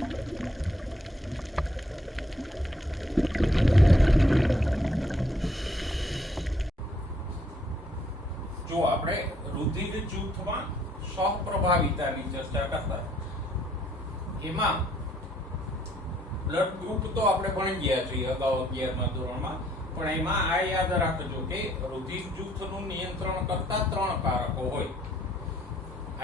જો આપણે રુધિર જૂથમાં સહપ્રભાવિતાની ચર્ચા કરતા, એમાં બ્લડ ગ્રુપ તો આપણે ભણી ગયા છીએ અગાઉ 11મા ધોરણમાં, પણ એમાં આ યાદ રાખજો કે રુધિર જૂથનું નિયંત્રણ કરતા 3 કારકો હોય: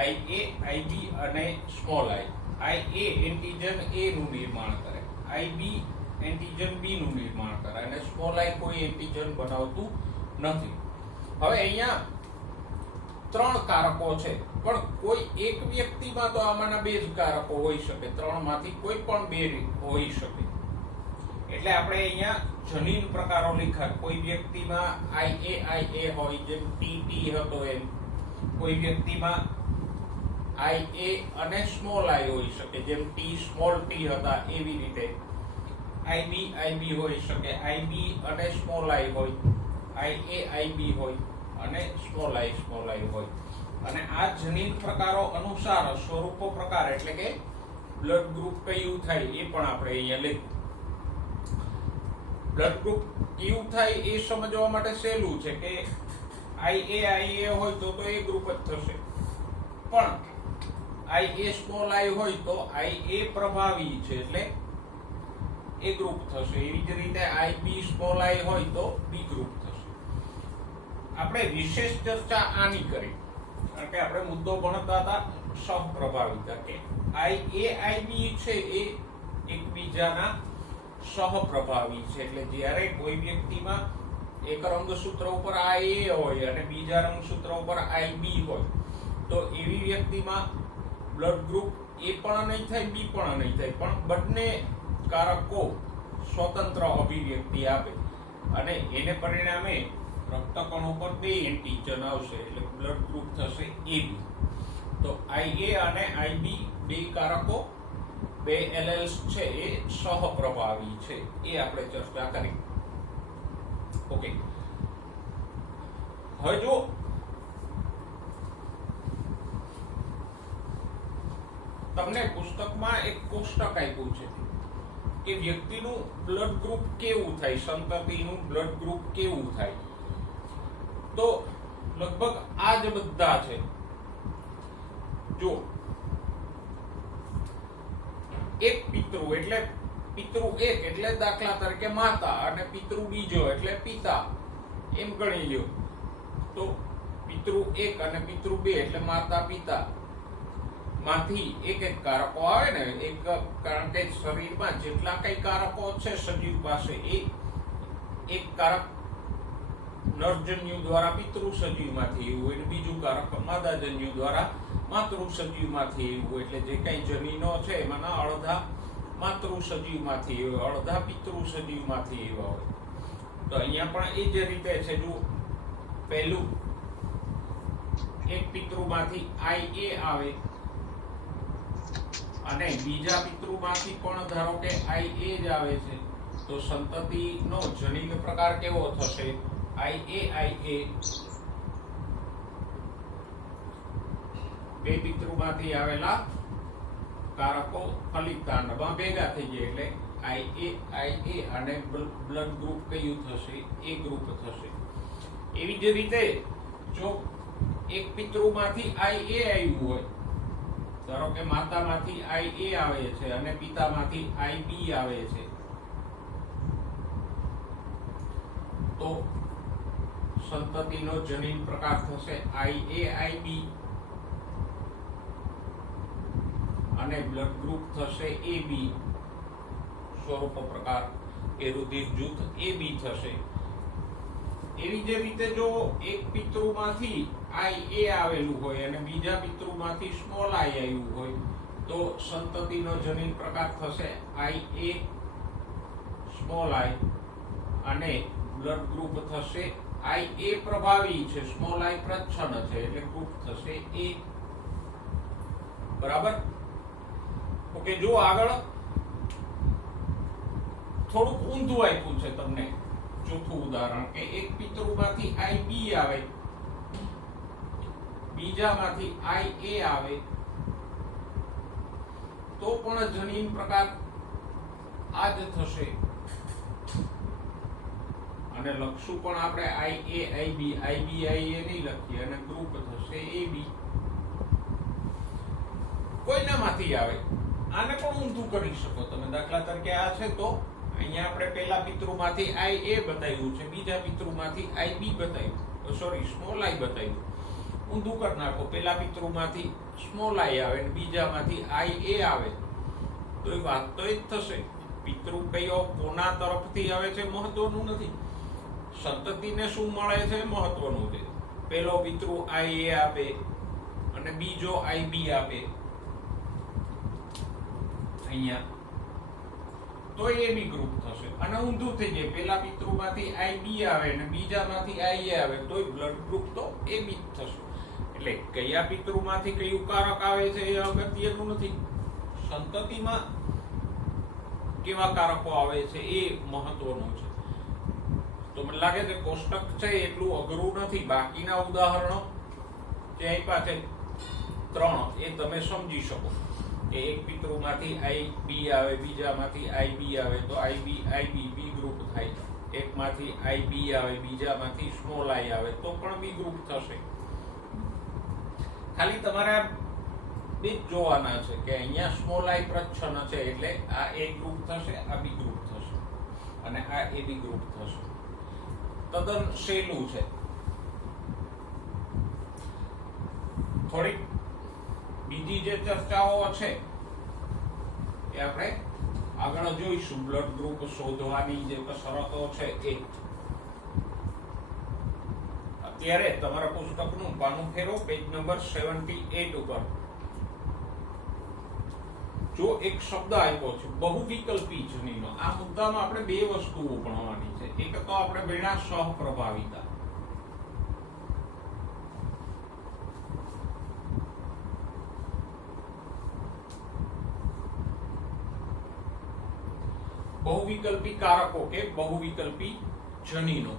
IA, IB અને small I. IA antigen A નું નિર્માણ કરે, IB એન્ટીજન B નું નિર્માણ કરે અને સ્મોલ આઈ કોઈ એન્ટીજન બનાવતું નથી. હવે અહીંયા 3 કારકો છે, પણ કોઈ એક વ્યક્તિમાં તો આમાંના 2 જ કારકો હોઈ શકે, 3 માંથી કોઈ પણ 2 હોઈ શકે. એટલે આપણે અહીંયા જનીન પ્રકારો લખ્યા. કોઈ વ્યક્તિમાં IA હોય, જેમ TT હતો એમ. કોઈ વ્યક્તિમાં IA અને સ્મોલ આઈ હોઈ શકે, જેમ T સ્મોલ t હતા એવી રીતે. IB હોઈ શકે, IB અને સ્મોલ આઈ હોય, IA IB હોય અને સ્મોલ આઈ હોય. અને આ જનીન પ્રકારો અનુસાર સ્વરૂપો પ્રકાર એટલે કે બ્લડ ગ્રુપ કયું થાય એ પણ આપણે અહીંયા લખ્યું. બ્લડ ગ્રુપ કયું થાય એ સમજવા માટે સહેલું છે કે IA હોય તો એ ગ્રુપ જ થશે, પણ IA સ્મોલ આઈ હોય તો IA પ્રભાવી છે એટલે એ ગ્રુપ થશે. એવી જ રીતે IB સ્મોલ આઈ હોય તો બી ગ્રુપ થશે. આપણે વિશેષ ચર્ચા આની કરી, કારણ કે આપણે મુદ્દો ભણતા હતા સહપ્રભાવિતા, કે IA IB છે એ એકબીજાના સહપ્રભાવી છે. એટલે જ્યારે કોઈ વ્યક્તિમાં એક રંગસૂત્ર ઉપર IA હોય અને બીજા રંગસૂત્ર ઉપર IB હોય, તો એવી વ્યક્તિમાં બ્લડ ગ્રુપ A પણ નહીં થાય, B પણ નહીં થાય, પણ બંને કારકો સ્વતંત્ર અભિવ્યક્તિ આપે અને એને પરિણામે રક્તકણો પર 2 એન્ટીજન આવશે, એટલે બ્લડ ગ્રુપ થશે AB. તો IA અને IB 2 કારકો, 2 એલેલ્સ છે એ સહપ્રભાવી છે, એ આપણે ચર્ચા કરી. ઓકે, હવે જો તમને પુસ્તકમાં એક કોષ્ટક આપ્યું છે કે વ્યક્તિનું બ્લડ ગ્રુપ કેવું થાય, સંતતિનું બ્લડ ગ્રુપ કેવું થાય, તો લગભગ આ જ બધા છે. જો એક પિતૃ એટલે પિતૃ 1 એટલે દાખલા તરીકે માતા, અને પિતૃ બીજો એટલે પિતા, એમ ગણી લ્યો. તો પિતૃ 1 અને પિતૃ 2 એટલે માતા પિતા માંથી એક કારકો આવે ને, કારણ કે શરીરમાં જેટલા કઈ કારકો છે સજીવ પાસે, એ એક કારક નરજન્યુ દ્વારા પિતૃ સજીવમાંથી એવું હોય, બીજું કારક માદાજન્યુ દ્વારા માતૃ સજીવમાંથી એવું હોય. એટલે જે કઈ જનીનો છે એમાંના અડધા માતૃ સજીવમાંથી હોય, અડધા પિતૃ સજીવમાંથી એવા હોય. તો અહીંયા પણ એ જ રીતે છે. જો પહેલું એક પિતૃમાંથી IA આવે અને બીજા પિતૃમાંથી પણ ધારો કે IA જ આવે છે, તો સંતતિનો જનીન પ્રકાર કેવો થશે? IA 2 પિતૃમાંથી આવેલા કારકો ફલિતાંડમાં ભેગા થઈ જાય એટલે IA અને બ્લડ ગ્રુપ કયું થશે? એ ગ્રુપ થશે. એવી જ રીતે જો એક પિતૃમાંથી IA આવ્યું હોય, ધારો કે માતામાંથી IA આવે છે અને પિતામાંથી IB આવે છે, તો સંતતિનો જનીન પ્રકાર થશે IA IB અને બ્લડ ગ્રુપ થશે AB. સ્વરૂપ પ્રકાર એ રુધિર જૂથ AB થશે. એવી જ રીતે જો એક પિતૃમાંથી IA આવેલું હોય અને બીજા પિતૃમાંથી સ્મોલ આઈ આવ્યું હોય, તો સંતતિનો જનીન પ્રકાર થશે IA સ્મોલ આઈ અને બ્લડ ગ્રુપ થશે IA પ્રભાવી છે, સ્મોલ આઈ પ્રચ્છન્ન છે, એટલે ગ્રુપ થશે A. બરાબર? ઓકે, જો આગળ થોડુંક ઊંધું આપ્યું છે તમને ચોથું ઉદાહરણ, કે એક પિતૃમાંથી IB આવે, બીજામાંથી IA આવે તો પણ જનીન પ્રકાર આ જ થશે અને લખશું પણ આપણે IA IB IB IA નહીં લખીએ અને ગ્રુપ થશે AB. કોઈનામાંથી આવે આને પણ ઊંધું કરી શકો તમે. દાખલા તરીકે આ છે તો અહીંયા આપણે પહેલા પિતૃમાંથી IA બતાવ્યું છે, બીજા પિતૃમાંથી IB બતાવ્યું, સોરી સ્મોલ I બતાવ્યું. ઊંધું કરી નાખો, પહેલા પિતૃમાંથી સ્મોલ I આવે અને બીજામાંથી IA આવે તો એ વાત તો એ જ થશે. પિતૃ કયો કોના તરફથી આવે છે મહત્વનું નથી, સંતતિને શું મળે છે મહત્વનું છે. પહેલો પિતૃ IA આપે અને બીજો IB આપે અહીંયા તો એ બી ગ્રુપ થશે. અને ઊંધું થઈ જાય, પહેલા પિતૃમાંથી IB આવે અને બીજામાંથી IA આવે તો બ્લડ ગ્રુપ તો એ બી થશે. એટલે કયા પિતૃમાંથી કયું કારક આવે છે એ અગત્યનું નથી, સંતતિમાં કેવા કારકો આવે છે એ મહત્વનું છે. તો મને લાગે છે કોષ્ટક છે એટલું અઘરું નથી. બાકીના ઉદાહરણો જે આપ્યા છે 3 એ તમે સમજી શકો કે એક પિતૃમાંથી IB આવે, બીજામાંથી IB આવે તો IB બી ગ્રુપ થાય. એકમાંથી IB આવે, બીજામાંથી સ્મોલ I આવે તો પણ બી ગ્રુપ થશે. ખાલી તમારે બે જ જોવાના છે કે અહીંયા સ્મોલ I પ્રચ્છન્ન છે એટલે આ A ગ્રુપ થશે, આ બી ગ્રુપ થશે અને આ AB ગ્રુપ થશે. તદ્દન સહેલું છે. થોડીક બીજી જે ચર્ચાઓ છે એ આપણે આગળ જોઈશું. બ્લડ ગ્રુપ શોધવાની જે કસરતો છે એ અત્યારે તમારા પુસ્તકનું પાનું ફેરો પેજ નંબર 78 ઉપર. જો એક શબ્દ આપ્યો છે બહુવિકલ્પી જનીનો, આ મુદ્દામાં આપણે બે વસ્તુઓ ભણવાની છે. એક તો આપણે ભણ્યા સહપ્રભાવિતા, બહુવિકલ્પી કારકો કે બહુવિકલ્પી જનીનો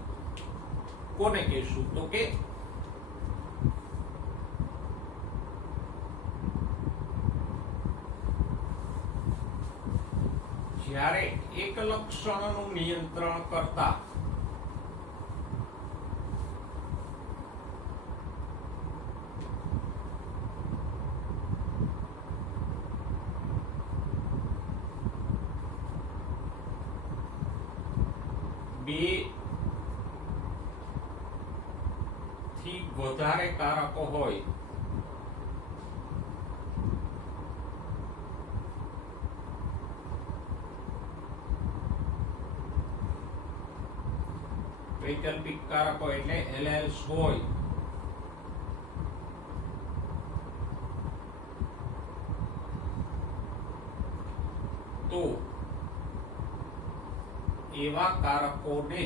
કોને કહેશું તો કે જ્યારે એક લક્ષણનું નિયંત્રણ કરતા બે થી વધારે કારકો હોય વૈકલ્પિક કારકો એટલે એલેલ્સ હોય તો એવા કારકોને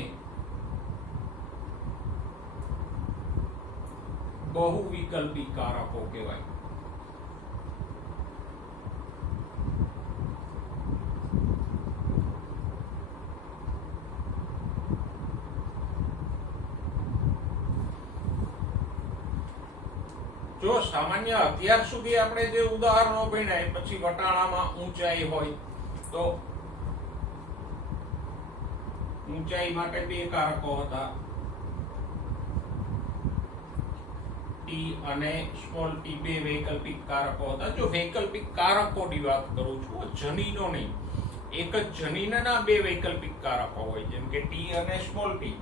બહુવિકલ્પી કારકો કહેવાય. જો સામાન્ય અત્યાર સુધી આપણે જે ઉદાહરણો ભણ્યા પછી વટાણામાં ઊંચાઈ હોય તો ઊંચાઈ માટે બે કારકો હતા, ટી અને સ્મોલ ટી, બે વૈકલ્પિક કારકો હતા. જો વૈકલ્પિક કારકોની વાત કરું છું, જનીનો નહીં. એક જ જનીનના બે વૈકલ્પિક કારકો હોય, જેમ કે ટી અને સ્મોલ ટી.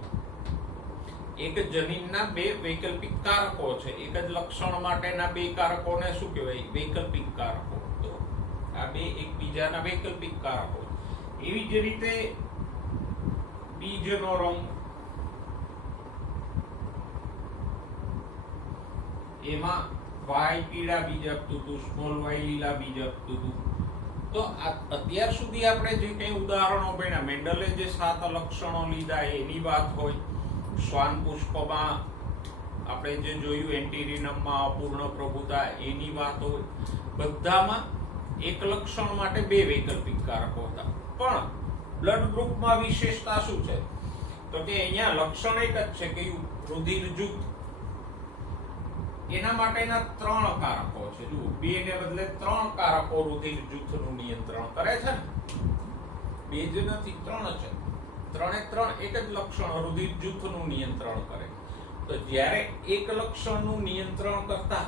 એક જનીનના બે વૈકલ્પિક કારકો છે, એક જ લક્ષણ માટેના બે કારકોને શું કહેવાય? વૈકલ્પિક કારકો. તો આ બે એકબીજાના વૈકલ્પિક કારકો. એવી જ રીતે બીજનો રંગ, એમાં વાય પીળા બીજ આપતું હતું, સ્મોલ વાય લીલા બીજ આપતું હતું. તો અત્યાર સુધી આપણે જે કઈ ઉદાહરણો ભણ્યા, મેન્ડલે જે 7 લક્ષણો લીધા એની વાત હોય, શ્વાન પુષ્પમાં આપણે જે જોયું એન્ટિરિનમમાં અપૂર્ણ પ્રભુતા એની વાત હોય, બધામાં એક લક્ષણ માટે બે વૈકલ્પિક કારકો હતા. પણ બ્લડ ગ્રુપમાં વિશેષતા શું છે તો કે અહીંયા લક્ષણ એક જ છે કે રુધિર જૂથ એના માટેના 3 કારકો છે. જુઓ, 2 ને બદલે 3 કારકો રુધિર જૂથનું નિયંત્રણ કરે છે ને. 2 જ નથી, 3 છે. 3 એક જ લક્ષણ રુધિર જૂથનું નિયંત્રણ કરે. તો જ્યારે એક લક્ષણનું નિયંત્રણ કરતા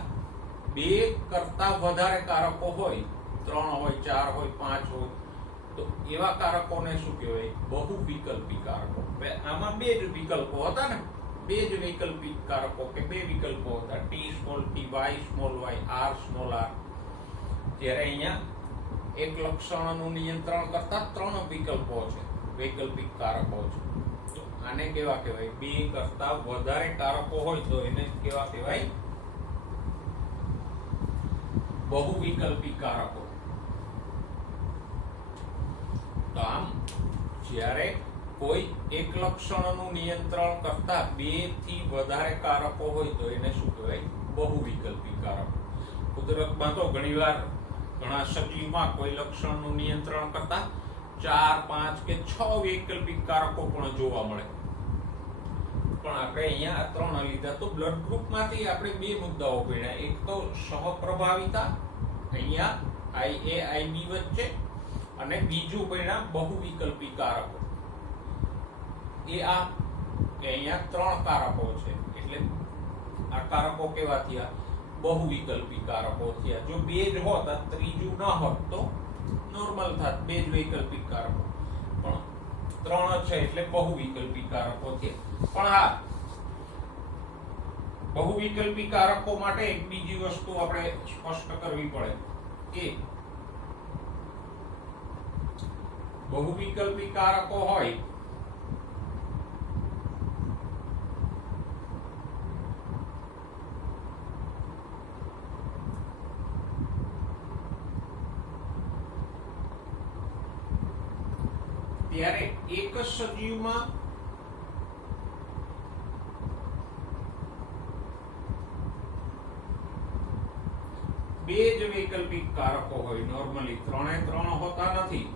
2 કરતા વધારે કારકો હોય, 3 હોય, 4 હોય, 5 હોય, તો એવા કારકોને શું કહેવાય? બહુ વિકલ્પી કારકો. આમાં 2 જ વિકલ્પો હતા ને, 2 જ વૈકલ્પિક કારકો કે 2 વિકલ્પો હતા, T small T, Y small Y, R small R. ત્યારે અહીંયા એક લક્ષણનું નિયંત્રણ કરતા 3 વિકલ્પો છે, વૈકલ્પિક કારકો છે. તો આને કેવા કહેવાય? 2 કરતા વધારે કારકો હોય તો એને કેવા કહેવાય? બહુ વિકલ્પી કારકો. તો આમ જ્યારે કોઈ એક લક્ષણનું નિયંત્રણ કરતા 2 થી વધારે કારકો હોય તો એને શું કહેવાય? બહુ વિકલ્પી કારકો. કુદરતમાં તો ઘણીવાર ઘણા સજીવમાં કોઈ લક્ષણનું નિયંત્રણ કરતા 4, 5 કે 6 વૈકલ્પિક કારકો પણ જોવા મળે. પણ આપણે અહીંયા 3 લીધા. તો બ્લડ ગ્રુપમાંથી આપણે 2 મુદ્દાઓ ભણ્યા. એક તો સહપ્રભાવિતા, અહીંયા IA IB વચ્ચે, અને બીજું પરિણામ બહુ વિકલ્પી કારકો. અહીંયા 3 કારકો છે, એટલે આ કારકો કેવા થયા? બહુ વિકલ્પી કારકો થયા. જો 2 જ હોત, ત્રીજું ન હોત તો નોર્મલ થાત, 2 જ વૈકલ્પિક કારકો. પણ 3 છે એટલે બહુ વિકલ્પી કારકો થયા. પણ હા, બહુ વિકલ્પી કારકો માટે એક બીજી વસ્તુ આપણે સ્પષ્ટ કરવી પડે કે બહુ વિકલ્પી કારકો હોય ત્યારે એક સજીવમાં બે જ વૈકલ્પિક કારકો હોય. નોર્મલી 3 હોતા નથી.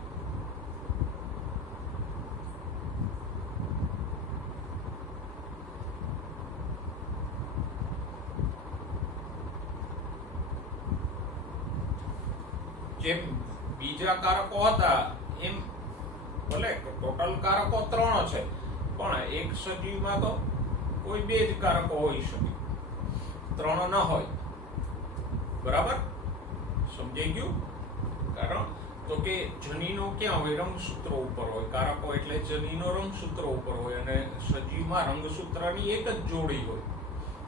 જેમ બીજા કારકો હતા એમ ભલે ટોટલ કારકો 3 છે, પણ એક સજીવમાં તો કોઈ 2 જ કારકો હોઈ શકે, 3 ન હોય. બરાબર સમજાઈ ગયું? કારણ તો કે જનીનો ક્યાં હોય? રંગસૂત્રો ઉપર હોય. કારકો એટલે જનીનો રંગસૂત્રો ઉપર હોય, અને સજીવમાં રંગસૂત્રની એક જ જોડી હોય.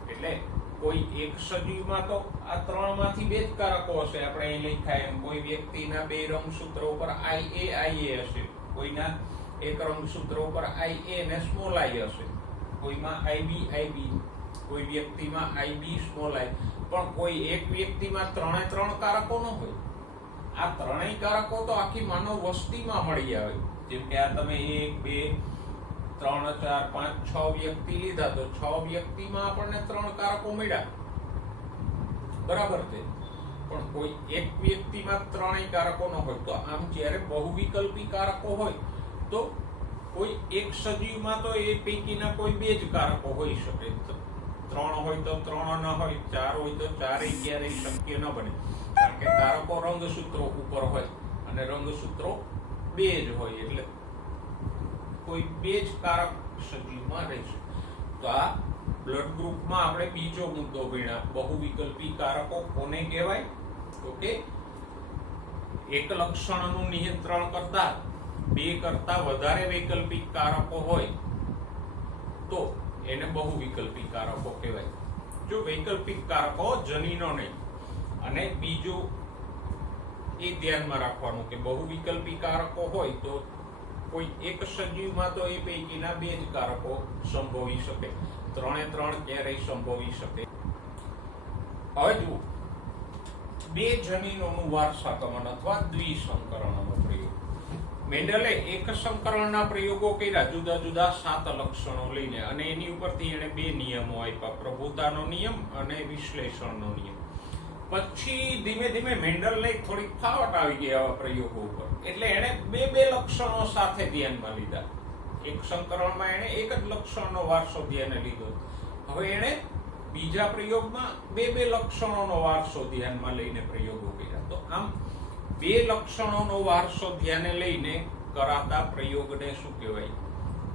એટલે કોઈ એક સજીવમાં તો આ 3 માંથી 2 જ કારકો હશે. આપણે અહીં લખાય એમ કોઈ વ્યક્તિના 2 રંગસૂત્રો ઉપર IA હશે, કોઈના એક રંગસૂત્ર ઉપર IA ને સ્મોલ I હશે, કોઈમાં IB, કોઈ વ્યક્તિમાં IB સ્મોલ I. પણ કોઈ એક વ્યક્તિમાં 3 કારકો ન હોય. આ 3 કારકો તો આખી માનવ વસ્તીમાં મળી આવે. જેમ કે આ તમે 1, 2, 3, 4, 5, 6 વ્યક્તિ લીધા, તો 6 વ્યક્તિમાં આપણને 3 કારકો મળ્યા. બરાબર છે. પણ કોઈ એક વ્યક્તિમાં 3 કારકો ન હોય. તો આમ જ્યારે બહુ વિકલ્પી કારકો હોય તો કોઈ એક સજીવમાં તો એ પૈકીના કોઈ 2 જ કારકો હોઈ શકે. 3 હોય તો 3 ન હોય, 4 હોય તો 4 ક્યારેય શક્ય ન બને. કારણ કે કારકો રંગસૂત્રો ઉપર હોય અને રંગસૂત્રો 2 જ હોય, એટલે કોઈ 2 જ કારક સજીવમાં રહેશે. તો આ બ્લડ ગ્રુપમાં આપણે બીજો મુદ્દો ભણ્યા. બહુ વિકલ્પી કારકો કોને કહેવાય? તો કે એક લક્ષણનું નિયંત્રણ કરતા 2 કરતા વધારે વૈકલ્પિક કારકો હોય તો એને બહુ વિકલ્પી કારકો કહેવાય. જો વૈકલ્પિક કારકો જનીનો નહીં. અને બીજું એ ધ્યાનમાં રાખવાનું કે બહુ વિકલ્પી કારકો હોય તો કોઈ એક સજીવમાં તો એ પૈકીના 2 જ કારકો સંભવી શકે, 3 ક્યારેય સંભવી શકે. હવે જુઓ, 2 જનીનોનું વારસાગમન અથવા દ્વિસંકરણનો પ્રયોગ. મેન્ડલે એક સંકરણના પ્રયોગો કર્યા જુદા જુદા 7 લક્ષણો લઈને, અને એની ઉપરથી એને 2 નિયમો આપ્યા, પ્રભુતાનો નિયમ અને વિશ્લેષણનો નિયમ. પછી ધીમે ધીમે મેન્ડલને થોડીક ફાવટ આવી ગઈ આવા પ્રયોગો ઉપર, એટલે એને 2 લક્ષણો સાથે ધ્યાનમાં લીધા. એક સંકરણમાં એને એક જ લક્ષણનો વારસો ધ્યાને લીધો. હવે એને બીજા પ્રયોગમાં બે લક્ષણોનો વારસો ધ્યાનમાં લઈને પ્રયોગો કર્યા. તો આમ બે લક્ષણોનો વારસો ધ્યાને લઈને કરાતા પ્રયોગને શું કહેવાય?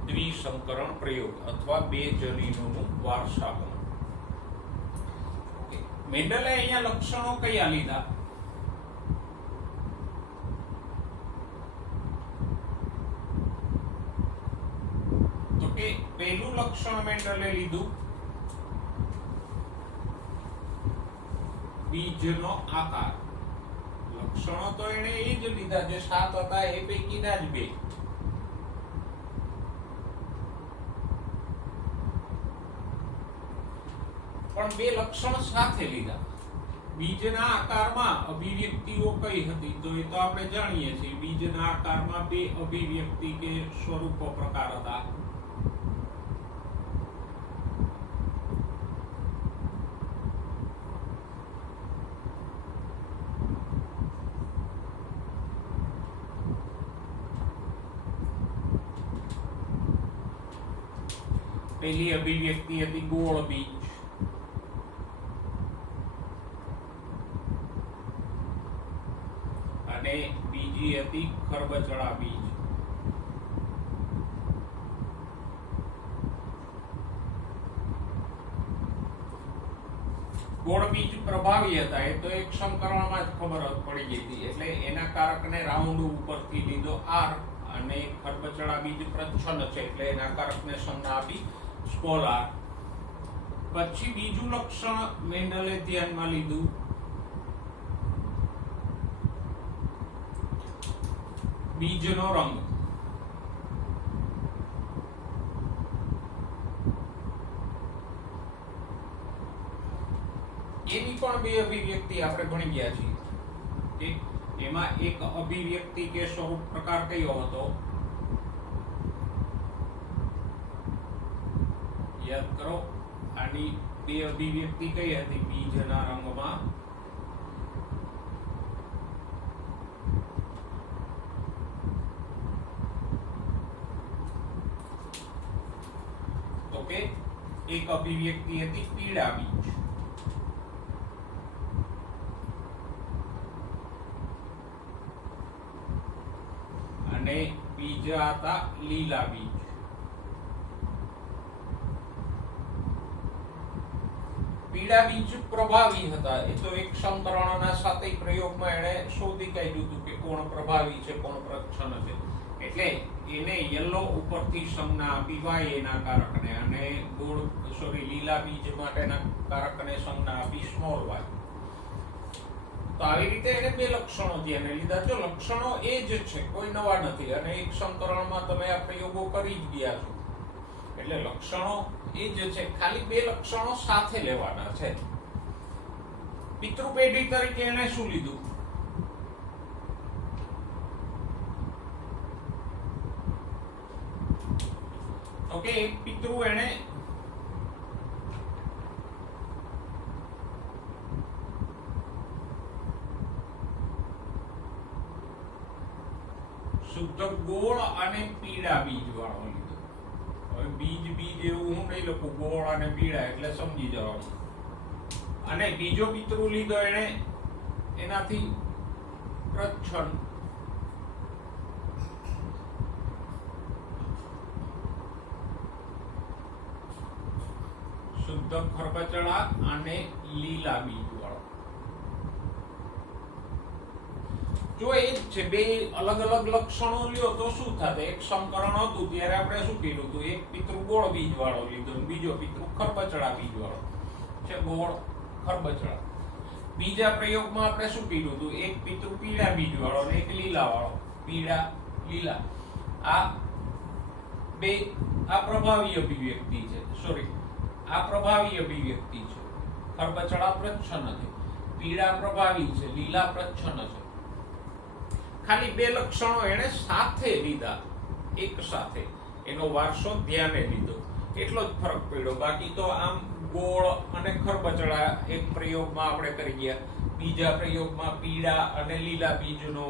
દ્વિસંકરણ પ્રયોગ અથવા બે જનીનોનું વારસાગમન. મેન્ડલે અહીંયા લક્ષણો કયા લીધા? તો કે પહેલું લક્ષણ મેન્ડલે લીધું બીજનો આકાર. લક્ષણો તો એને એ જ લીધા જે 7 હતા એ પૈકીના જ બે. પણ બે લક્ષણ સાથે લીધા. બીજના આકારમાં અભિવ્યક્તિઓ કઈ હતી? તો એ તો આપણે જાણીએ છીએ. બીજના આકારમાં બે અભિવ્યક્તિ કે સ્વરૂપો પ્રકાર હતા. પહેલી અભિવ્યક્તિ હતી ગોળ બીજ, અને બીજી હતી ખરબચડા બીજ. ગોળ બીજ પ્રભાવી હતા એ તો એક સંકરણમાં જ ખબર પડી ગઈ હતી. એટલે એના કારકને રાઉન્ડ ઉપરથી લીધો R, અને ખરબચડા બીજ પ્રચ્છન્ન છે એટલે એના કારકને સંજ્ઞા આપી સ્મોલ r. પછી બીજું લક્ષણ મેન્ડલે ધ્યાનમાં લીધું બીજનો રંગ. એની પણ બે અભિવ્યક્તિ આપણે ભણી ગયા છીએ. એમાં એક અભિવ્યક્તિ કે સ્વરૂપ પ્રકાર કયો હતો? યાદ કરો. આની બે અભિવ્યક્તિ કઈ હતી? બીજના રંગમાં તો કે એક અભિવ્યક્તિ હતી પીળા બીજ, અને બીજા હતા લીલા બીજ. પીળા બીજ પ્રભાવી હતા. એ તો એક સંકરણના સાથે પ્રયોગમાં એને શોધી કાઢ્યું હતું કે કોણ પ્રભાવી છે કોણ પ્રચ્છન્ન છે. એટલે એને યલો ઉપરથી સંજ્ઞા આપી y એના કારકને, અને લીલા બીજ માટેના કારકને સંજ્ઞા આપી સ્મોલ y. તો આવી રીતે એને બે લક્ષણો ધ્યાને લીધા. જો લક્ષણો એ જ છે, કોઈ નવા નથી, અને એક સંકરણમાં તમે આ પ્રયોગો કરી જ ગયા છો. એટલે લક્ષણો એ જ છે, ખાલી બે લક્ષણો સાથે લેવાના છે. પિતૃપેઢી તરીકે એને શું લીધું? ઓકે, એક પિતૃ એને શુદ્ધ ગોળ અને પીળા બીજ વાળો લીધો. હવે બીજ એવું હું નહીં લખું, ગોળ અને પીળા એટલે સમજી જવાનું. અને બીજો પિતૃ લીધો એને એનાથી પ્રચ્છન્ન, શુદ્ધ ખરબચડા અને લીલા બીજ વાળો. જો એ જ છે, બે અલગ અલગ લક્ષણો લ્યો તો શું થાય? એક સંકરણ હતું ત્યારે આપણે શું કર્યું હતું? એક પિતૃ ગોળ બીજ વાળો લીધો, બીજો પિતૃ ખરબચડા બીજ વાળો છે. ગોળ ખરબચડા. બીજા પ્રયોગમાં આપણે શું કર્યું હતું? એક પિતૃ પીળા બીજ વાળો અને એક લીલા વાળો. પીળા લીલા. આ બે આ પ્રભાવી અભિવ્યક્તિ છે. સોરી, આ પ્રભાવી અભિવ્યક્તિ છે. ખરબચડા પ્રચ્છન્ન છે, પીળા પ્રભાવી છે, લીલા પ્રચ્છન્ન છે. ખાલી બે લક્ષણો એને સાથે લીધા, એક સાથે એનો વારસો ધ્યાને લીધો, એટલો જ ફરક પડ્યો. બાકી તો આમ ગોળ અને ખરબચડા એક પ્રયોગમાં આપણે કરી ગયા, બીજા પ્રયોગમાં પીળા અને લીલા બીજનો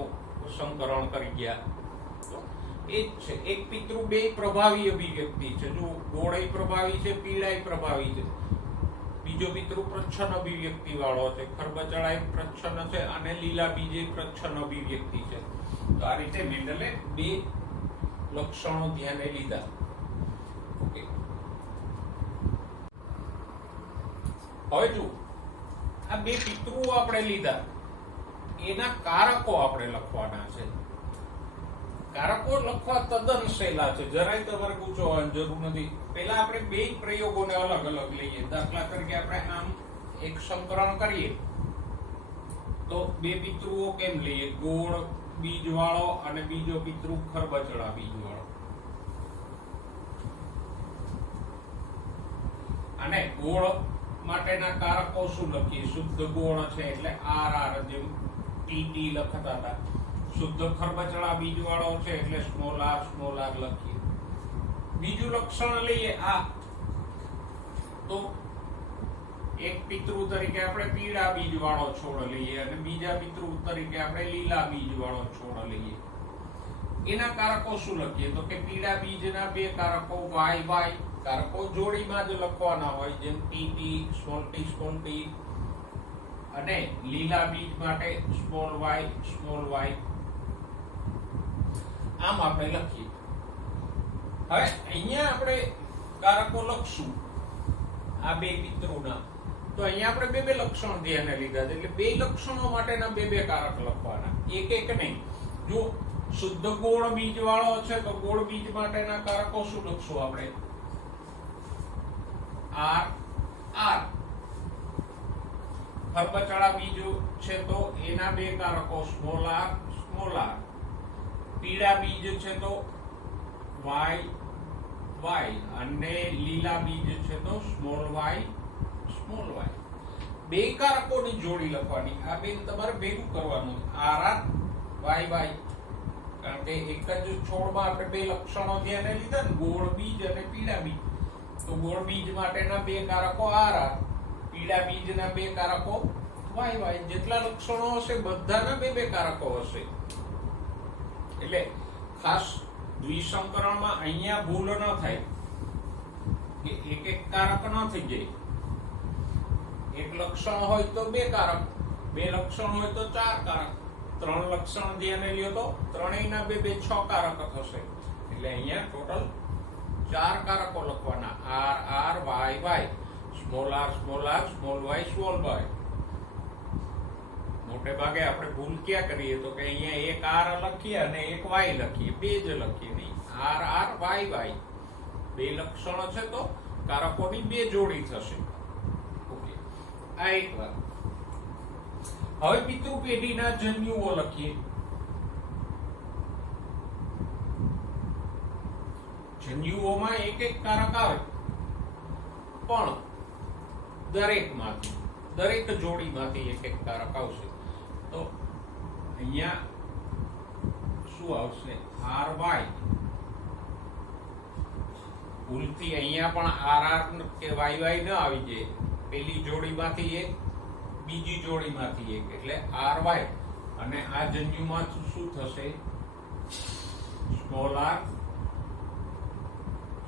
સંકરણ કરી ગયા. એ જ છે. એક પિતૃ બે પ્રભાવી અભિવ્યક્તિ છે. જો ગોળય પ્રભાવી છે, પીળાય પ્રભાવી છે. બીજો પિતૃ પ્રચ્છન્ન અભિવ્યક્તિ વાળો છે, ખરબચડા એક પ્રચ્છન્ન છે અને લીલા બીજ એક પ્રચ્છન્ન અભિવ્યક્તિ છે. તો આ રીતે મેન્ડલે બે લક્ષણો ધ્યાને લીધા. ઓકે, હવે જો આ બે પિતૃઓ આપણે લીધા, એના કારકો આપણે લખવાના છે. કારકો લખવા તદ્દન સહેલા છે, જરાય તમારે પૂછવાની જરૂર નથી. પહેલા આપણે બે પ્રયોગોને અલગ અલગ લઈએ. દાખલા તરીકે આપણે આમ એક સંકરણ કરીએ તો બે પિતૃઓ કેમ લઈએ? ગોળ બીજ વાળો અને બીજો પિતૃ ખરબચડા બીજ વાળો. અને ગોળ માટેના કારકો શું લખીએ? શુદ્ધ ગોળ છે એટલે RR, જેમ TT લખતા હતા. શુદ્ધ ખરબચડા બીજ વાળો છે એટલે સ્મોલ r લખીએ. બીજું લક્ષણ લઈએ આ, તો એક પિતૃ તરીકે આપણે પીળા બીજ વાળો છોડ લઈએ અને બીજા પિતૃ તરીકે આપણે લીલા બીજ વાળો છોડ લઈએ. એના કારકો શું લખીએ? તો કે પીળા બીજના બે કારકો y કારકો જોડીમાં જ લખવાના હોય, જેમ TT, સ્મોલ t, અને લીલા બીજ માટે સ્મોલ y. આમ આપણે લખીએ. હવે અહીંયા આપણે કારકો લખશું આ બે પિતૃના, તો અહીંયા આપણે બે લક્ષણ ધ્યાને લીધા છે, એટલે બે લક્ષણો માટેના બે કારક લખવાના, એક નહીં. જો શુદ્ધ ગોળ બીજ વાળો છે તો ગોળ બીજ માટેના કારકો શું લખશું આપણે? R. ખરબચડા બીજ છે તો એના બે કારકો સ્મોલ r. પીળા બીજ છે તો y, અને લીલા બીજ છે તો સ્મોલ y. બે કારકોની જોડી લખવાની. આ બે તમારે ભેગું કરવાનું, RR, y. કારણ કે એક જ છોડમાં આપણે બે લક્ષણો ધ્યાને લીધા ને, ગોળ બીજ અને પીળા બીજ. તો ગોળ બીજ માટેના બે કારકો RR, પીળા બીજના બે કારકો y. જેટલા લક્ષણો હશે બધાના બે કારકો હશે. એટલે ખાસ દ્વિસંકરણમાં અહીંયા ભૂલ ન થાય કે એક કારક ન થઈ જાય. એક લક્ષણ હોય તો બે કારક, બે લક્ષણ હોય તો ચાર કારક, ત્રણ લક્ષણ ધ્યાને લ્યો તો ત્રણેયના બે 6 કારક થશે. એટલે અહીંયા ટોટલ 4 કારકો લખવાના, R, y, small r, small y. મોટે ભાગે આપણે ભૂલ ક્યાં કરીએ? તો કે અહીંયા એક r લખીએ અને એક y લખીએ, બે જ લખીએ નહીં. R, y. બે લક્ષણો છે તો કારકોની બે જોડી થશે. ઓકે, આ એક વાત. હવે પિતૃ પેઢીના જન્યુઓ લખીએ. જન્યુઓમાં એક કારક આવે, પણ દરેક જોડીમાંથી એક કારક આવશે. તો અહીંયા શું આવશે? RY. ભૂલથી અહીંયા પણ RR કે YY ન આવી જાય. પેલી જોડીમાંથી એક, બીજી જોડીમાંથી એક, એટલે RY. અને આ જન્યુમાં શું થશે? Small r,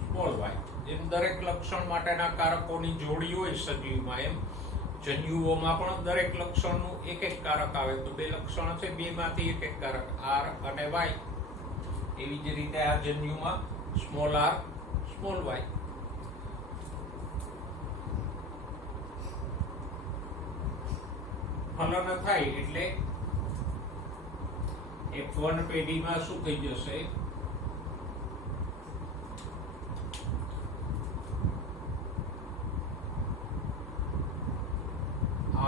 small y. એમ દરેક લક્ષણ માટેના કારકોની જોડી હોય સજીવમાં, એમ જન્યુઓમાં પણ દરેક લક્ષણનું એક કારક આવે. તો બે લક્ષણ છે, બે માંથી એક કારક R અને Y. એવી જ રીતે આ જન્યુમાં સ્મોલ r, સ્મોલ y. ફલન થાય એટલે F1 પેઢીમાં શું થઈ જશે?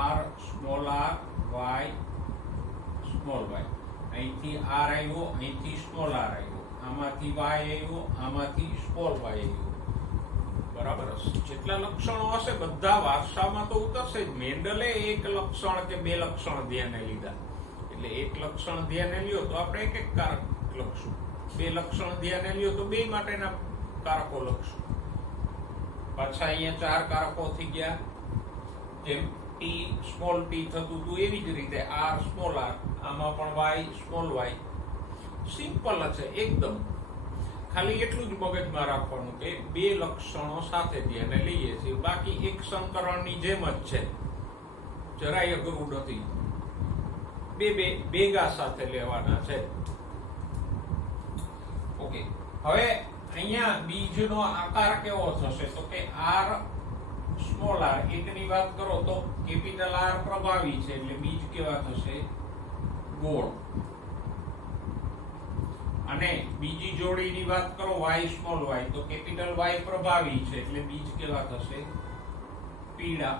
R, small r, y, small y. અહીંથી r આવ્યો, અહીંથી સ્મોલ r આવ્યો, આમાંથી y આવ્યો, આમાંથી સ્મોલ y આવ્યો. બરાબર. જેટલા લક્ષણો હશે બધા વારસામાં તો ઉતરશે જ. મેન્ડલે એક લક્ષણ કે બે લક્ષણ ધ્યાને લીધા, એટલે એક લક્ષણ ધ્યાને લ્યો તો આપણે એક કારક લખશું. બે લક્ષણ ધ્યાને લ્યો તો બે માટેના કારકો લખશું. પાછા અહીંયા 4 કારકો થઈ ગયા. જેમ t, સ્મોલ t થતું હતું એવી જ રીતે r, સ્મોલ r. આમાં પણ y, સ્મોલ y. સિમ્પલ છે એકદમ. ખાલી એટલું જ મગજમાં રાખવાનું કે બે લક્ષણો સાથે ધ્યાને લઈએ છીએ, બાકી એક સંકરણની જેમ જ છે, જરાય અઘરું નથી. બે ભેગા સાથે લેવાના છે. ઓકે, હવે અહીંયા બીજનો આકાર કેવો થશે તો કે આર સ્મોલ આર. એકની વાત કરો તો કેપિટલ આર પ્રભાવી છે એટલે બીજ કેવા થશે? ગોળ. અને બીજી જોડીની વાત કરો વાય સ્મોલ વાય તો કેપિટલ વાય પ્રભાવી છે એટલે બીજ કેવા થશે? પીળા.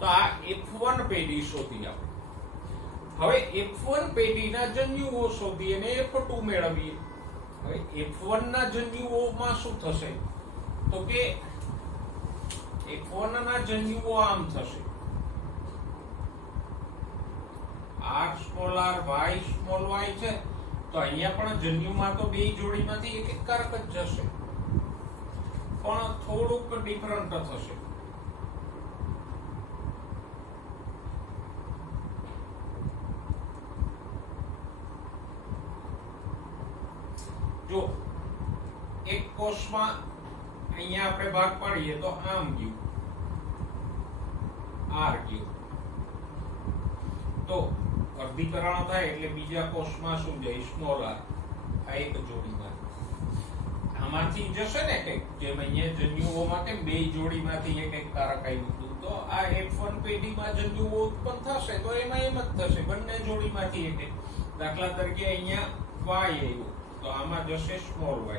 તો આ F1 પેઢી શોધી આપણે. હવે F1 પેઢીના જન્યુઓ શોધીએ અને F2 મેળવીએ. હવે F1 ના જન્યુઓમાં શું થશે તો કે F1 ના જન્યુઓ આમ થશે, R small r y small y છે તો અહીંયા પણ જન્યુમાં તો બે જોડીમાંથી એક એક કારક જ જશે, પણ થોડુંક ડિફરન્ટ થશે. જો એક કોષમાં અહીંયા આપણે ભાગ પાડીએ તો આમ ગયું R ગયું, તો વર્ગીકરણ થાય એટલે બીજા કોષમાં શું જાય? Small r. આ એક જોડીમાં આમાંથી જશે ને કે જેમ અહીંયા જન્યુઓમાં કેમ બે જોડીમાંથી એક એક કારક આવ્યું હતું, તો આ F1 પેઢીમાં જન્યુઓ ઉત્પન્ન થશે તો એમાં એમ જ થશે, બંને જોડીમાંથી એક એક. દાખલા તરીકે અહીંયા y આવ્યો તો આમાં જશે સ્મોલ y.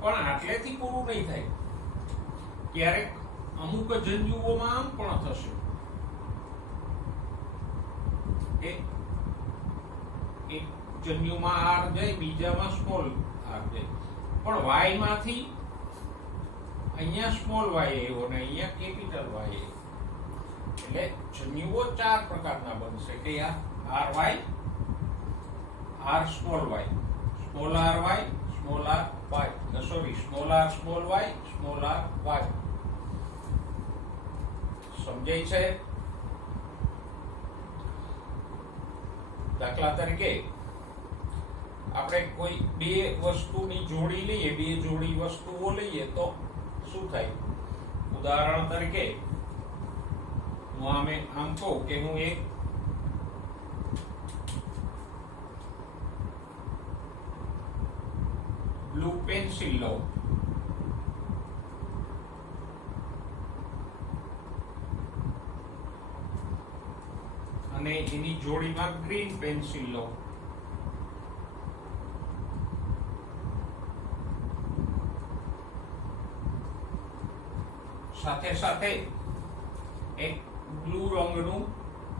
પણ આટલેથી પૂરું નહીં થાય, ક્યારેક અમુક જન્યુઓમાં આમ પણ થશે કે એક જન્યુમાં r જાય બીજામાં સ્મોલ r જાય, પણ y માંથી અહીંયા સ્મોલ y આવ્યો અને અહીંયા કેપિટલ y આવ્યો. એટલે જન્યુઓ ચાર પ્રકારના બનશે કે આ ry, r small y, small r y, small r y, sorry small r small y, small r y. સમજાય છે? દાખલા તરીકે આપણે કોઈ બે વસ્તુની જોડી લઈએ, બે જોડી વસ્તુઓ લઈએ તો શું થાય? ઉદાહરણ તરીકે હું આમ કહું કે હું એક બ્લુ પેન્સિલ લઉં અને એની જોડીમાં ગ્રીન પેન્સિલ લઉં, સાથે સાથે એક બ્લુ રંગનું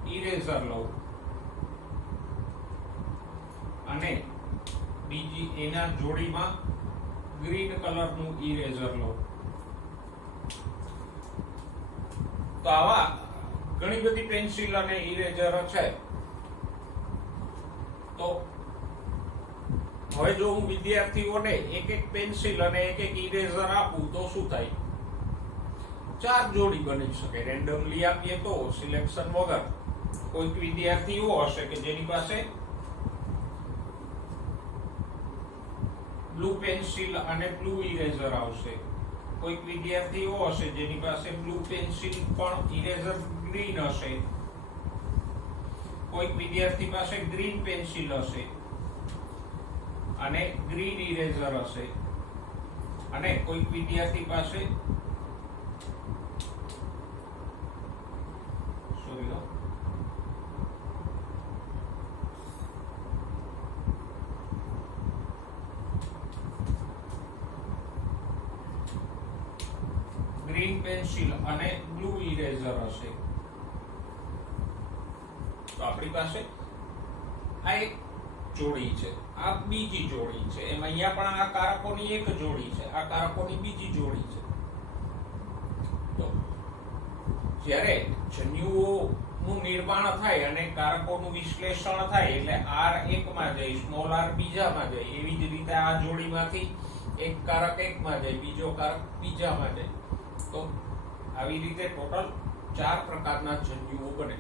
ઇરેઝર લઉં અને બીજી એના જોડીમાં ગ્રીન કલરનું ઇરેઝર લઉં, તો આવા ઘણી બધી પેન્સિલ અને ઇરેઝર છે. તો હવે જો હું વિદ્યાર્થીઓને એક એક પેન્સિલ અને એક એક ઇરેઝર આપું તો શું થાય? ચાર જોડી બની શકે. રેન્ડમલી આપીએ તો સિલેક્શન વગર કોઈક વિદ્યાર્થી એવો હશે કે જેની પાસે બ્લુ પેન્સિલ અને બ્લુ ઇરેઝર આવશે, કોઈક વિદ્યાર્થી એવો હશે જેની પાસે બ્લુ પેન્સિલ પણ ઇરેઝર ગ્રીન હશે, કોઈક વિદ્યાર્થી પાસે ગ્રીન પેન્સિલ હશે અને ગ્રીન ઇરેઝર હશે, અને કોઈક વિદ્યાર્થી પાસે ગ્રીન પેન્સિલ અને બ્લુ ઇરેઝર હશે. તો આપણી પાસે આ એક જોડી છે, આ બીજી જોડી છે, એમ અહીંયા પણ આ કારકોની એક જોડી છે, આ કારકોની બીજી જોડી છે. તો જ્યારે જન્યુઓનું નિર્માણ થાય અને કારકોનું વિશ્લેષણ થાય એટલે r એકમાં જાય, સ્મોલ r બીજામાં જાય, એવી જ રીતે આ જોડીમાંથી એક કારક એકમાં જાય, બીજો કારક બીજામાં જાય. તો આવી રીતે ટોટલ ચાર પ્રકારના જન્યુઓ બને.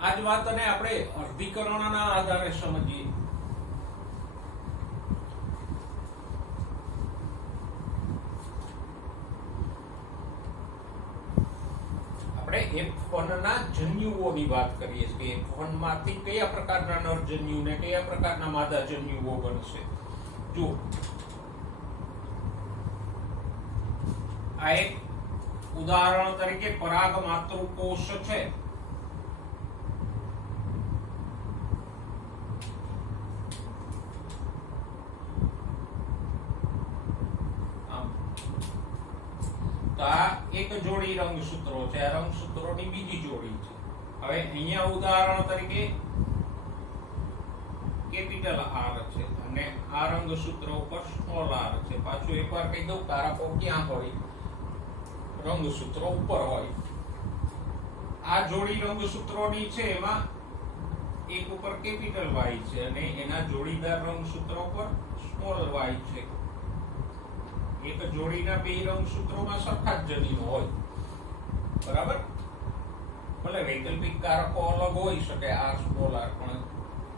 આ જ વાતને આપણે અર્ધીકરણના આધારે સમજીએ. આપણે F1 ના જન્યુઓની વાત કરીએ છીએ. F1 માંથી કયા પ્રકારના નરજન્યુ ને કયા પ્રકારના માદા જન્યુઓ બનશે. જો આ એક ઉદાહરણ તરીકે પરાગ માતૃકોષ છે. તો આ એક જોડી રંગસૂત્રો છે. આ રંગસૂત્રોની બીજી જોડી છે. હવે અહીંયા ઉદાહરણ તરીકે કેપિટલ આર છે અને આ રંગસૂત્ર ઉપર સ્મોલ આર છે. પાછું એકવાર કહી દઉં, કારકો ક્યાં હોય? રંગસૂત્રો ઉપર હોય. આ જોડી રંગસૂત્રોની છે એમાં એક ઉપર કેપિટલ વાય છે અને એના જોડીદાર રંગસૂત્રો પર સ્મોલ વાય છે. એક જોડીના બે રંગસૂત્રોમાં સરખા જ જનીનો હોય, બરાબર? ભલે વૈકલ્પિક કારકો અલગ હોઈ શકે, આર સ્મોલ આર, પણ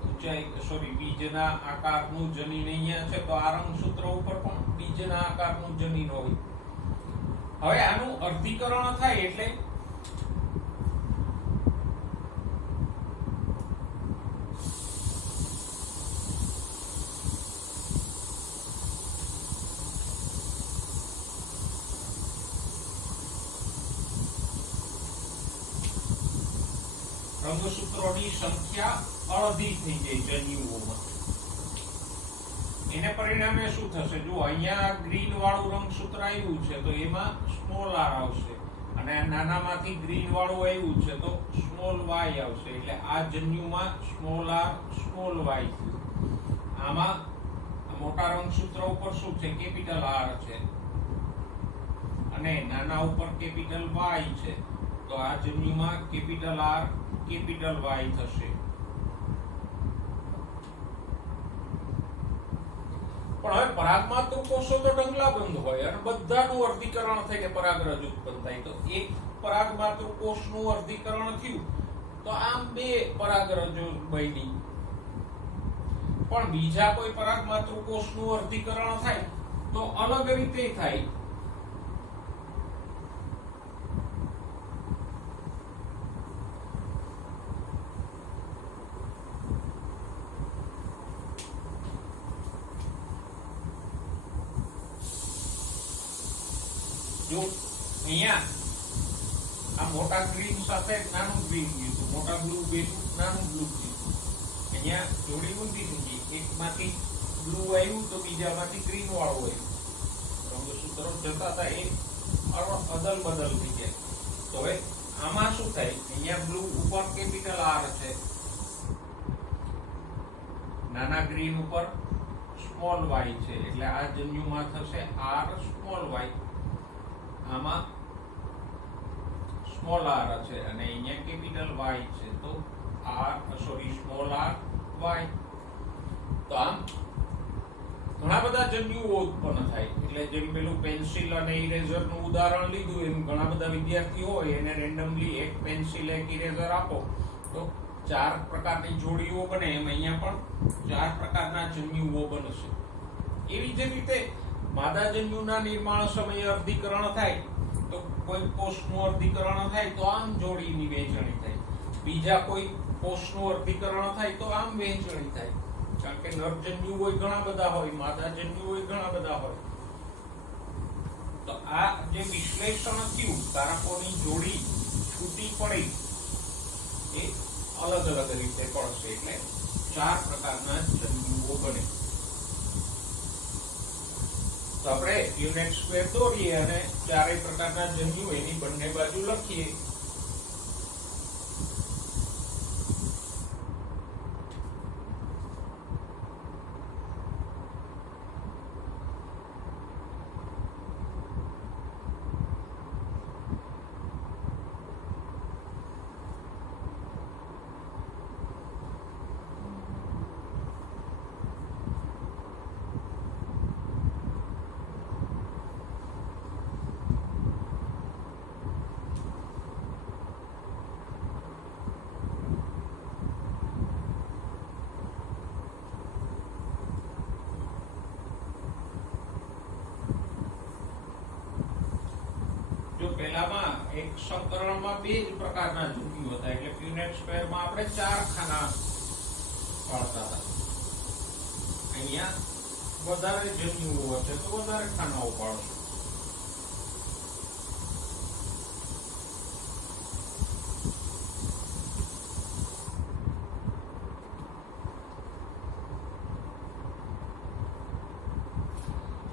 ઊંચાઈ બીજના આકારનું જનીન અહીંયા છે તો આ રંગસૂત્ર ઉપર પણ બીજના આકારનું જનીન હોય. હવે આનું અર્ધીકરણ થાય એટલે રંગસૂત્રોની સંખ્યા અડધી થઈ જાય જન્યુઓમાં. એને પરિણામે શું થશે? જો અહીંયા ગ્રીન વાળું રંગસૂત્ર આવ્યું છે તો એમાં સ્મોલ આર આવશે અને નાનામાંથી ગ્રીન વાળું આવ્યું છે તો સ્મોલ વાય આવશે. એટલે આ જન્યુમાં સ્મોલ આર સ્મોલ વાય. આમાં મોટા રંગસૂત્ર ઉપર શું છે? કેપિટલ આર છે અને નાના ઉપર કેપિટલ વાય છે. તો આ જન્યુમાં કેપિટલ આર કેપિટલ વાય થશે. પણ હવે પરાગમાતૃકોષો તો ઢગલાબંધ હોય અને બધાનું અર્ધીકરણ થઈને પરાગરજ ઉત્પન્ન થાય. તો એક પરાગમાતૃકોષનું અર્ધીકરણ થયું તો આમ બે પરાગરજો બની. પણ બીજા કોઈ પરાગમાતૃકોષનું અર્ધીકરણ થાય તો અલગ રીતે થાય. જો અહીંયા આ મોટા ગ્રીન સાથે નાનું ગ્રીન ગયું, મોટા બ્લુ ભેગું નાનું બ્લુ ગયું. અહીંયા જોડી ઊંધી થઈ ગઈ. એકમાંથી બ્લુ આવ્યું તો બીજામાંથી ગ્રીન વાળું આવ્યું. રંગસૂત્રો જતા હતા એ અદલ બદલ થઈ જાય. તો હવે આમાં શું થાય? અહીંયા બ્લુ ઉપર કેપિટલ આર છે, નાના ગ્રીન ઉપર સ્મોલ વાય છે. એટલે આ જન્યુમાં થશે આર સ્મોલ વાય. આમાં સ્મોલ આર છે અને અહીંયા કેપિટલ વાય છે તો સ્મોલ આર વાય. તો આમ ઘણા બધા જન્યુઓ ઉત્પન્ન થાય. એટલે જેમ પેલું પેન્સિલ અને ઇરેઝર નું ઉદાહરણ લીધું એમ ઘણા બધા વિદ્યાર્થી હોય એને રેન્ડમલી એક પેન્સિલ એક ઇરેઝર આપો તો 4 પ્રકારની જોડીઓ બને. એમ અહીંયા પણ 4 પ્રકારના જન્યુઓ બનશે. એવી જ રીતે માદા જન્યુના નિર્માણ સમયે અર્ધીકરણ થાય તો કોઈ કોષનું અર્ધીકરણ થાય તો આમ જોડીની વહેંચણી થાય. બીજા કોઈ કોષનું અર્ધીકરણ થાય તો આમ વહેંચણી થાય. કારણ કે નરજન્યુ હોય ઘણા બધા હોય, માદા જન્યુ હોય ઘણા બધા હોય. તો આ જે વિશ્લેષણ થયું, કારકોની જોડી છૂટી પડી એ અલગ અલગ રીતે પડશે. એટલે 4 પ્રકારના જન્યુઓ બને. તો આપણે યુનિટ સ્ક્વેર દોરીએ અને 4 પ્રકારના જન્યુ એની બંને બાજુ લખીએ. પેલામાં એક સંકરણમાં બે જ પ્રકારના જન્યુઓ હતા એટલે પ્યુનેટ સ્ક્વેરમાં આપણે 4 ખાના પાડતા હતા. અહીંયા વધારે જન્યુઓ હશે તો વધારે ખાનાઓ પાડશું.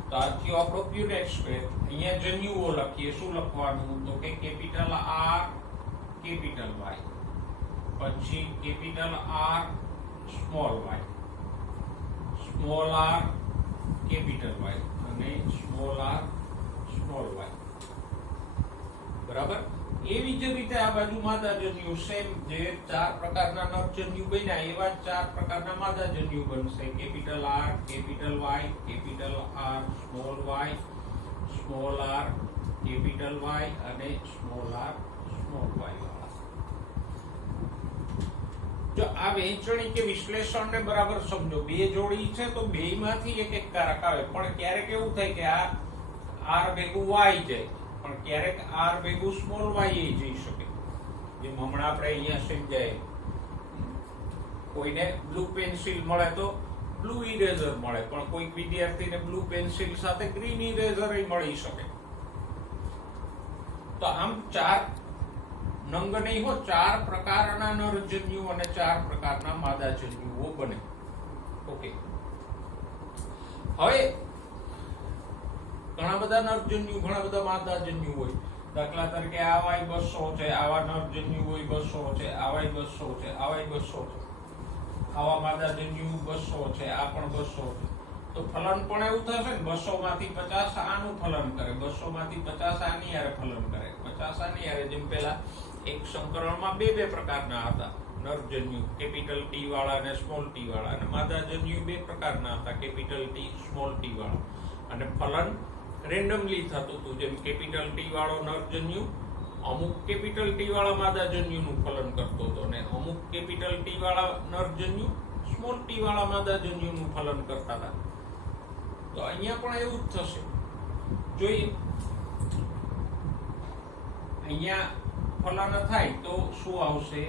તો આ થયો આપણો પ્યુનેટ સ્ક્વેર. અહીંયા જન્યુઓ લખીએ. શું લખવાનું? તો કે કેપિટલ R કેપિટલ Y, પછી capital R small y, small r capital Y અને સ્મોલ r સ્મોલ y. બરાબર. એવી જ રીતે આ બાજુ માદાજન્યુ સેમ જે 4 પ્રકારના નરજન્યુ બન્યા એવા જ 4 પ્રકારના માદાજન્યુ બનશે. Capital R capital Y capital R small y, small r capital Y અને સ્મોલ r સ્મોલ y વાળા. જો આ વહેંચણી કે વિશ્લેષણને બરાબર સમજો. બે જોડી છે તો બેયમાંથી એક એક કારક આવે, પણ ક્યારેક એવું થાય કે આ r ભેગું y જાય, પણ ક્યારેક r ભેગું સ્મોલ y એ જઈ શકે. જેમ હમણાં આપણે અહીંયા સમજાય, કોઈને બ્લુ પેન્સિલ મળે તો બ્લુ ઇરેઝર મળે, પણ કોઈક વિદ્યાર્થીને બ્લુ પેન્સિલ સાથે ગ્રીન ઇરેઝર મળી શકે. તો આમ 4 નંગ નહીં હો, 4 પ્રકારના નરજન્યુઓ અને 4 પ્રકારના માદાજન્યુઓ બને. ઓકે. હવે ઘણા બધા નરજન્યુ ઘણા બધા માદાજન્યુ હોય. દાખલા તરીકે આવા 200 છે, આવા નરજન્યુ હોય 200 છે, આવા 200 છે, આવા 200 છે, આવા માદાજન્યુ 200 છે, આ પણ 200 છે. તો ફલન પણ એવું થશે ને, 200 માંથી 50 આનું ફલન કરે, 200 માંથી 50 આની હારે ફલન કરે, 50 આની હારે. જેમ પેલા એક સંકરણમાં બે પ્રકારના હતા નરજન્યુ, કેપિટલ T વાળા અને સ્મોલ t વાળા, અને માદાજન્યુ બે પ્રકારના હતા, કેપિટલ T સ્મોલ t વાળા. અને ફલન રેન્ડમલી થતું હતું. જેમ કેપિટલ T વાળો નરજન્યુ અમુક કેપિટલ T વાળા માદાજન્યુનું ફલન કરતો હતો, અને અમુક કેપિટલ T વાળા નરજન્યુ સ્મોલ t વાળા માદાજન્યુનું ફલન કરતા હતા. તો અહીંયા પણ એવું જ થશે. જોઈએ અહીંયા ફલન થાય તો શું આવશે?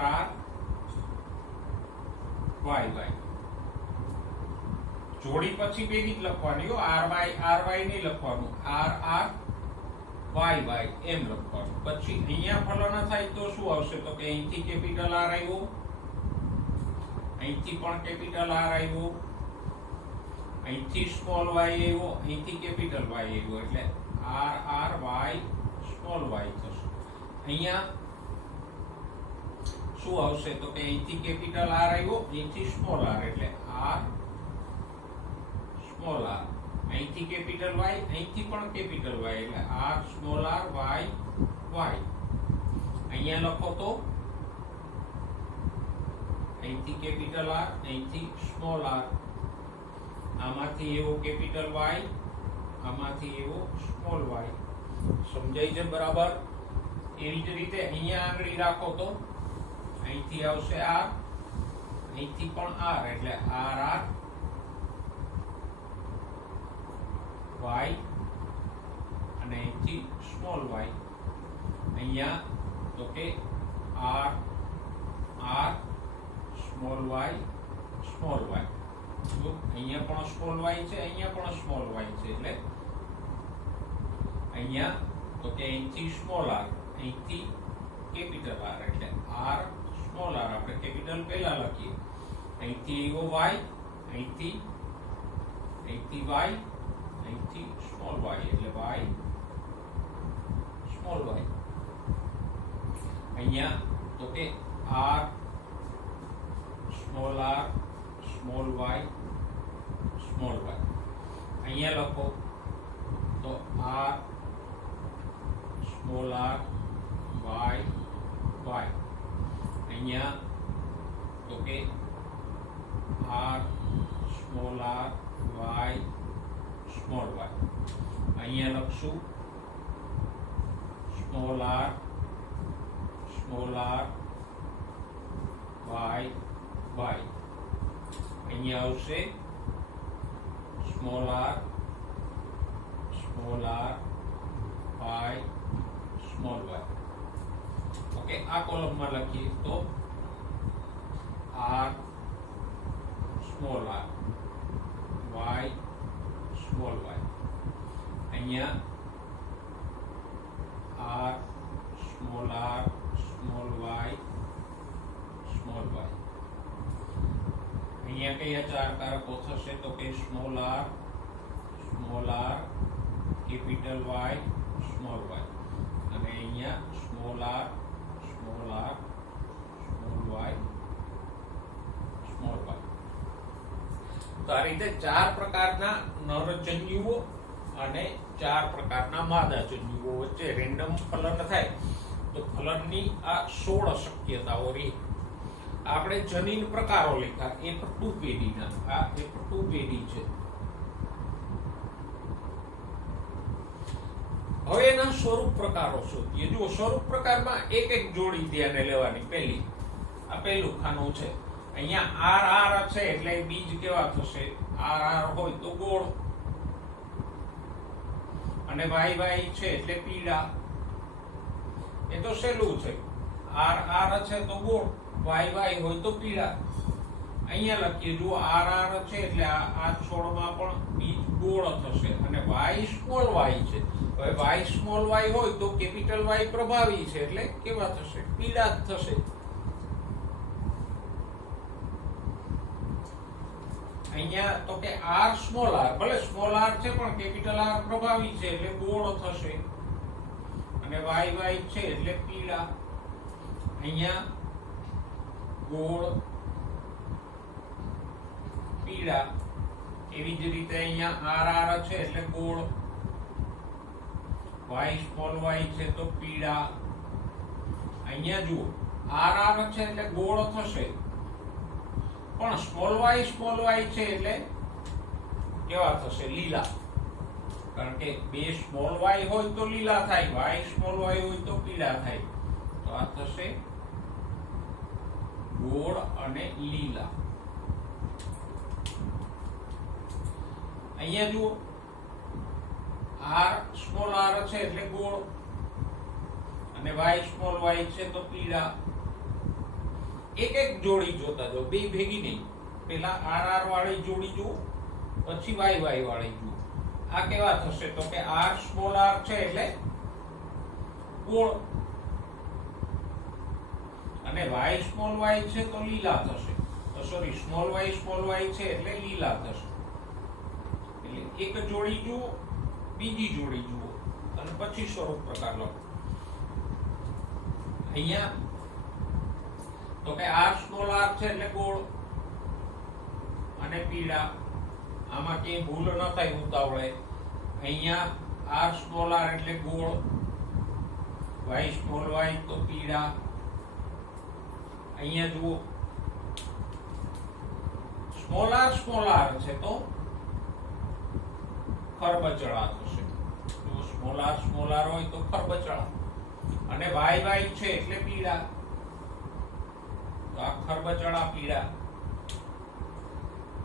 RR YY. જોડી પછી ભેગી જ લખવાની હો, RY નહીં લખવાનું, RR YY એમ લખવાનું. પછી અહીંયા ફલન થાય તો શું આવશે? તો કે અહીંથી કેપિટલ R આવ્યો, અહીંથી પણ કેપિટલ R આવ્યો, અહીંથી સ્મોલ y આવ્યો, અહીંથી કેપિટલ Y આવ્યો, એટલે RR Y સ્મોલ y થશે. અહીંયા શું આવશે? તો કે અહીંથી કેપિટલ R આવ્યો, અહીંથી સ્મોલ r, એટલે R સ્મોલ r, અહીંથી કેપિટલ Y, અહીંથી પણ કેપિટલ Y, એટલે R small r Y Y. અહીંયા લખો તો અહીંથી કેપિટલ R, અહીંથી સ્મોલ r, આમાંથી એવો કેપિટલ Y, આમાંથી એવો સ્મોલ y. સમજાય છે બરાબર? એવી જ રીતે અહીંયા આંગળી રાખો તો અહીંથી આવશે R, અહીંથી પણ R, એટલે RR Y અને અહીંથી સ્મોલ y. અહીંયા તો કે R R small y small y. તો અહીંયા પણ સ્મોલ y છે, અહીંયા પણ સ્મોલ y છે, એટલે અહીંયા તો કે અહીંથી સ્મોલ r, અહીંથી કેપિટલ R, એટલે R સ્મોલ r. આપણે કેપિટલ પહેલા લખીએ, અહીંથી એવો y, અહીંથી y, અહીંથી સ્મોલ y, એટલે y સ્મોલ y. અહીંયા તો કે R small r small y small y. અહીંયા લખો તો R small r y y. અહીંયા તો કે R small r y small y. અહીંયા લખશું small r small r y y. અહીંયા આવશે small r small R Y small Y. Okay, આ કોલમમાં લખીએ તો R small R Y small Y. અહીંયા R small Y small Y. અહીંયા કયા ચાર કારકો થશે તો કે small R capital Y small Y અને અહીંયા small R small Y small Y. તો આ રીતે ચાર પ્રકારના નરજન્યુઓ અને ચાર પ્રકારના માદા જન્યુઓ વચ્ચે રેન્ડમ ફલન થાય તો ફલનની આ 16 શક્યતાઓ રહી. આપણે જનીન પ્રકારો લખ્યા F2 પેઢીના. આ F2 પેઢી છે. હવે એના સ્વરૂપ પ્રકારો શોધીએ. જો સ્વરૂપ પ્રકારમાં એક એક જોડી ધ્યાને લેવાની. પહેલી આ પહેલું ખાનું છે. અહીંયા આર આર છે એટલે બીજ કેવા થશે? આર આર હોય તો ગોળ અને વાય વાય છે એટલે પીળા. એ તો સહેલું છે. આર આર છે તો ગોળ, વાય વાય હોય તો પીળા. અહીંયા લખીએ જો આર આર છે એટલે આ છોડમાં પણ બીજ ગોળ થશે અને વાય સ્મોલ વાય છે. હવે વાય સ્મોલ વાય હોય તો કેપિટલ વાય પ્રભાવી છે એટલે કેવા થશે? પીળા જ થશે. અહીંયા તો કે આર સ્મોલ આર, ભલે સ્મોલ આર છે પણ કેપિટલ આર પ્રભાવી છે એટલે ગોળ થશે અને વાય વાય છે એટલે પીળા. અહીંયા ગોળ પીળા. એવી જ રીતે અહીંયા આર આર છે એટલે ગોળ, વાય સ્મોલ વાય છે તો પીળા. અહીંયા જુઓ આર આર છે એટલે ગોળ થશે પણ સ્મોલ વાય છે એટલે કેવા થશે? લીલા. કારણ કે બે સ્મોલ વાય હોય તો લીલા થાય, વાય સ્મોલ વાય હોય તો પીળા થાય. તો આ થશે ગોળ અને લીલા. અહીંયા જુઓ આર સ્મોલ આર છે એટલે ગોળ અને વાય સ્મોલ વાય છે તો પીળા. એક એક જોડી જોતા જાઓ, બે ભેગી નહીં. પેલા આર આર વાળી જોડી જુઓ, પછી વાય વાય વાળી જુઓ. આ કેવા થશે તો કે આર સ્મોલ આર છે એટલે ગોળ અને વાય સ્મોલ વાય છે તો લીલા થશે. તો સોરી, સ્મોલ વાય છે એટલે લીલા થશે. એટલે એક જોડી જુઓ, બીજી જોડી જુઓ અને પછી સ્વરૂપ પ્રકાર લખો. અહીંયા તો કે આર સ્મોલ આર છે એટલે ગોળ અને પીળા. આમાં કે ભૂલ ન થાય ઉતાવળે. અહીંયા આર સ્મોલ આર એટલે ગોળ, વાય સ્મોલ વાય તો પીળા. અહીંયા જુઓ સ્મોલ આર છે તો ખરબચડા થશે. જો સ્મોલ આર હોય તો ખરબચડા અને વાય વાય છે એટલે પીળા. તો આ ખરબચડા પીળા.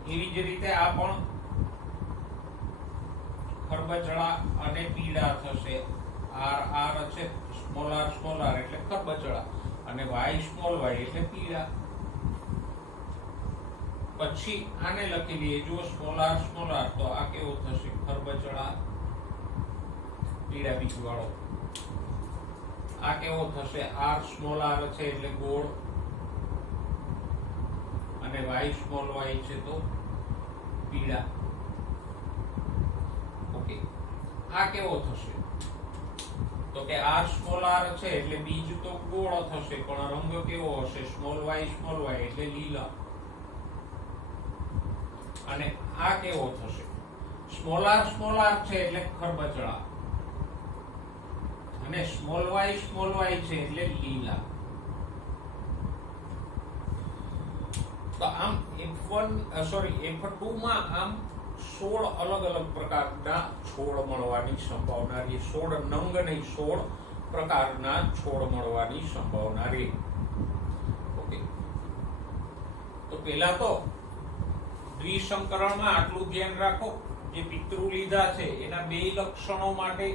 એવી જ રીતે આ પણ ખરબચડા અને પીળા થશે. આર આર છે સ્મોલ આર એટલે ખરબચડા અને વાય સ્મોલ વાય એટલે પીળા. પછી આને લખી દઈએ. જો સ્મોલ આર તો આ કેવો થશે? ખરબચડા પીળા બીજ વાળો. આ કેવો થશે? આર સ્મોલ આર છે એટલે ગોળ અને વાય સ્મોલ વાય છે તો પીળા. ઓકે, આ કેવો થશે? તો કે આર સ્મોલ આર છે એટલે બીજ તો ગોળ થશે પણ રંગ કેવો હશે? સ્મોલ વાય એટલે લીલા. અને આ કેવો થશે? સ્મોલ આર છે એટલે ખરબચડા અને સ્મોલ વાય છે એટલે લીલા. તો આમ F2 માં આમ 16 અલગ અલગ પ્રકારના છોડ મળવાની સંભાવના રહી. 16 નંગ નહીં, 16 પ્રકારના છોડ મળવાની સંભાવના રહી. ઓકે, તો પેલા તો દ્વિસંકરણમાં આટલું ધ્યાન રાખો. જે પિતૃ લીધા છે એના બે લક્ષણો માટે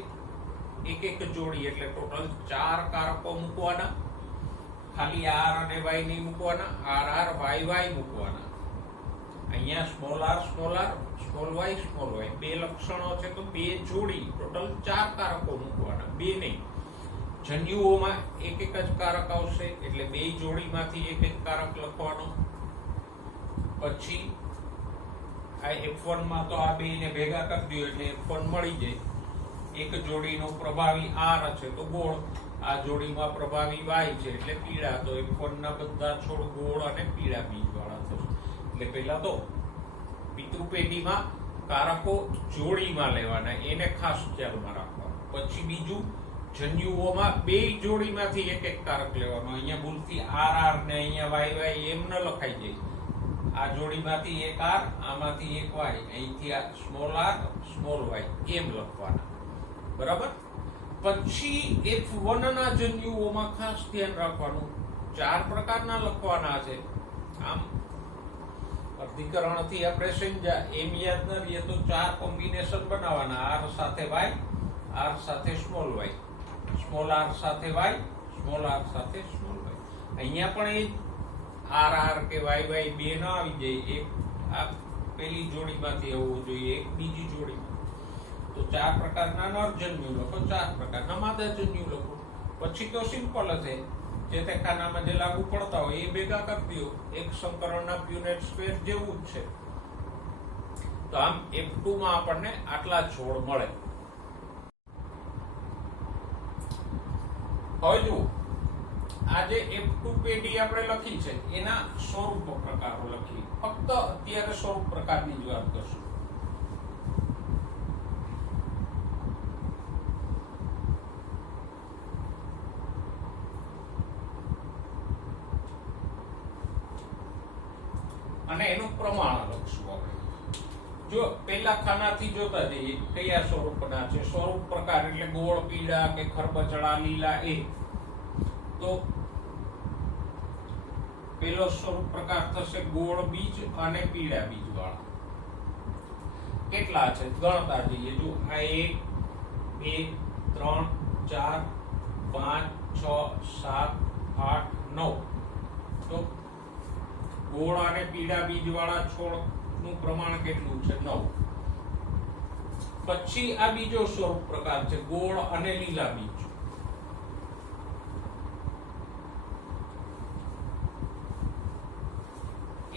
એક એક જોડી એટલે ટોટલ 4 કારકો મૂકવાના. ખાલી આર અને વાય નહીં મૂકવાના, આર આર વાય વાય મૂકવાના. અહીંયા સ્મોલ આર સ્મોલ વાય બે લક્ષણો છે તો બે જોડી ટોટલ 4 કારકો મૂકવાના, બે નહીં. જન્યુઓમાં એક એક જ કારક આવશે એટલે બે જોડીમાંથી એક એક કારક લખવાનો. પછી આ F1 માં તો આ બેને ભેગા કરી દો એટલે F1 મળી જાય. એક જોડીનો પ્રભાવી R છે તો ગોળ, આ જોડીમાં પ્રભાવી Y છે એટલે પીળા, તો F1 ના બધા છોડ ગોળ અને પીળા બીજવાળા થશે. એટલે પહેલા તો પિતૃ પેઢીમાં કારકો જોડીમાં લેવાના, એને ખાસ ખ્યાલમાં રાખવાનું. પછી બીજું, જન્યુઓમાં બે જોડીમાંથી એક એક કારક લેવાનો. અહીંયા ભૂલથી RR ને અહીંયા YY એમ ન લખાઈ જાય. આ જોડીમાંથી એક R, આમાંથી એક Y, અહીંથી આ સ્મોલ r સ્મોલ y એમ લખવાના. બરાબર. પછી F1 ના જન્યુઓમાં ખાસ ધ્યાન રાખવાનું, 4 પ્રકારના લખવાના છે. આમ અર્ધીકરણથી આપણે સમજ્યા એમ યાદ ન રહીએ તો 4 કોમ્બિનેશન બનાવવાના. R સાથે Y, R સાથે સ્મોલ y, સ્મોલ r સાથે y, સ્મોલ r સાથે સ્મોલ y. અહીંયા પણ એ R R કે Y Y બે ન આવી જાય, એક આ પેલી જોડીમાંથી આવવું જોઈએ, એક બીજી જોડીમાં. તો 4 પ્રકારના નરજન્યુ લખો, 4 પ્રકારના માદાજન્યુ લખો. પછી તો સિમ્પલ હશે, જે તે ખાનામાં જે લાગુ પડતા હોય એ ભેગા કરી દો, એક સંકરણના પ્યુનેટ સ્ક્વેર જેવું જ છે. તો આમ F2 માં આપણને આટલા છોડ મળે. હવે જુઓ, આ જે F2 પેઢી આપણે લખી છે એના સ્વરૂપ પ્રકારો લખી. ફક્ત અત્યારે સ્વરૂપ પ્રકારની જ વાત કરશું. અને એનું પ્રમાણ લખશું આપણે. જો પહેલા ખાનાથી જોતા જઈએ કયા સ્વરૂપના છે. સ્વરૂપ પ્રકાર એટલે ગોળ, પીળા કે ખરબચડા, લીલા એ. તો પેલો સ્વરૂપ પ્રકાર થશે ગોળ બીજ અને પીળા બીજ વાળા. કેટલા છે ગણતા જઈએ. જો આ 1 2 3 4 5 6 7 8 9. તો ગોળ અને પીળા બીજ વાળા છોડ નું પ્રમાણ કેટલું છે? 9. પછી આ બીજો સ્વરૂપ પ્રકાર છે ગોળ અને લીલા બીજ.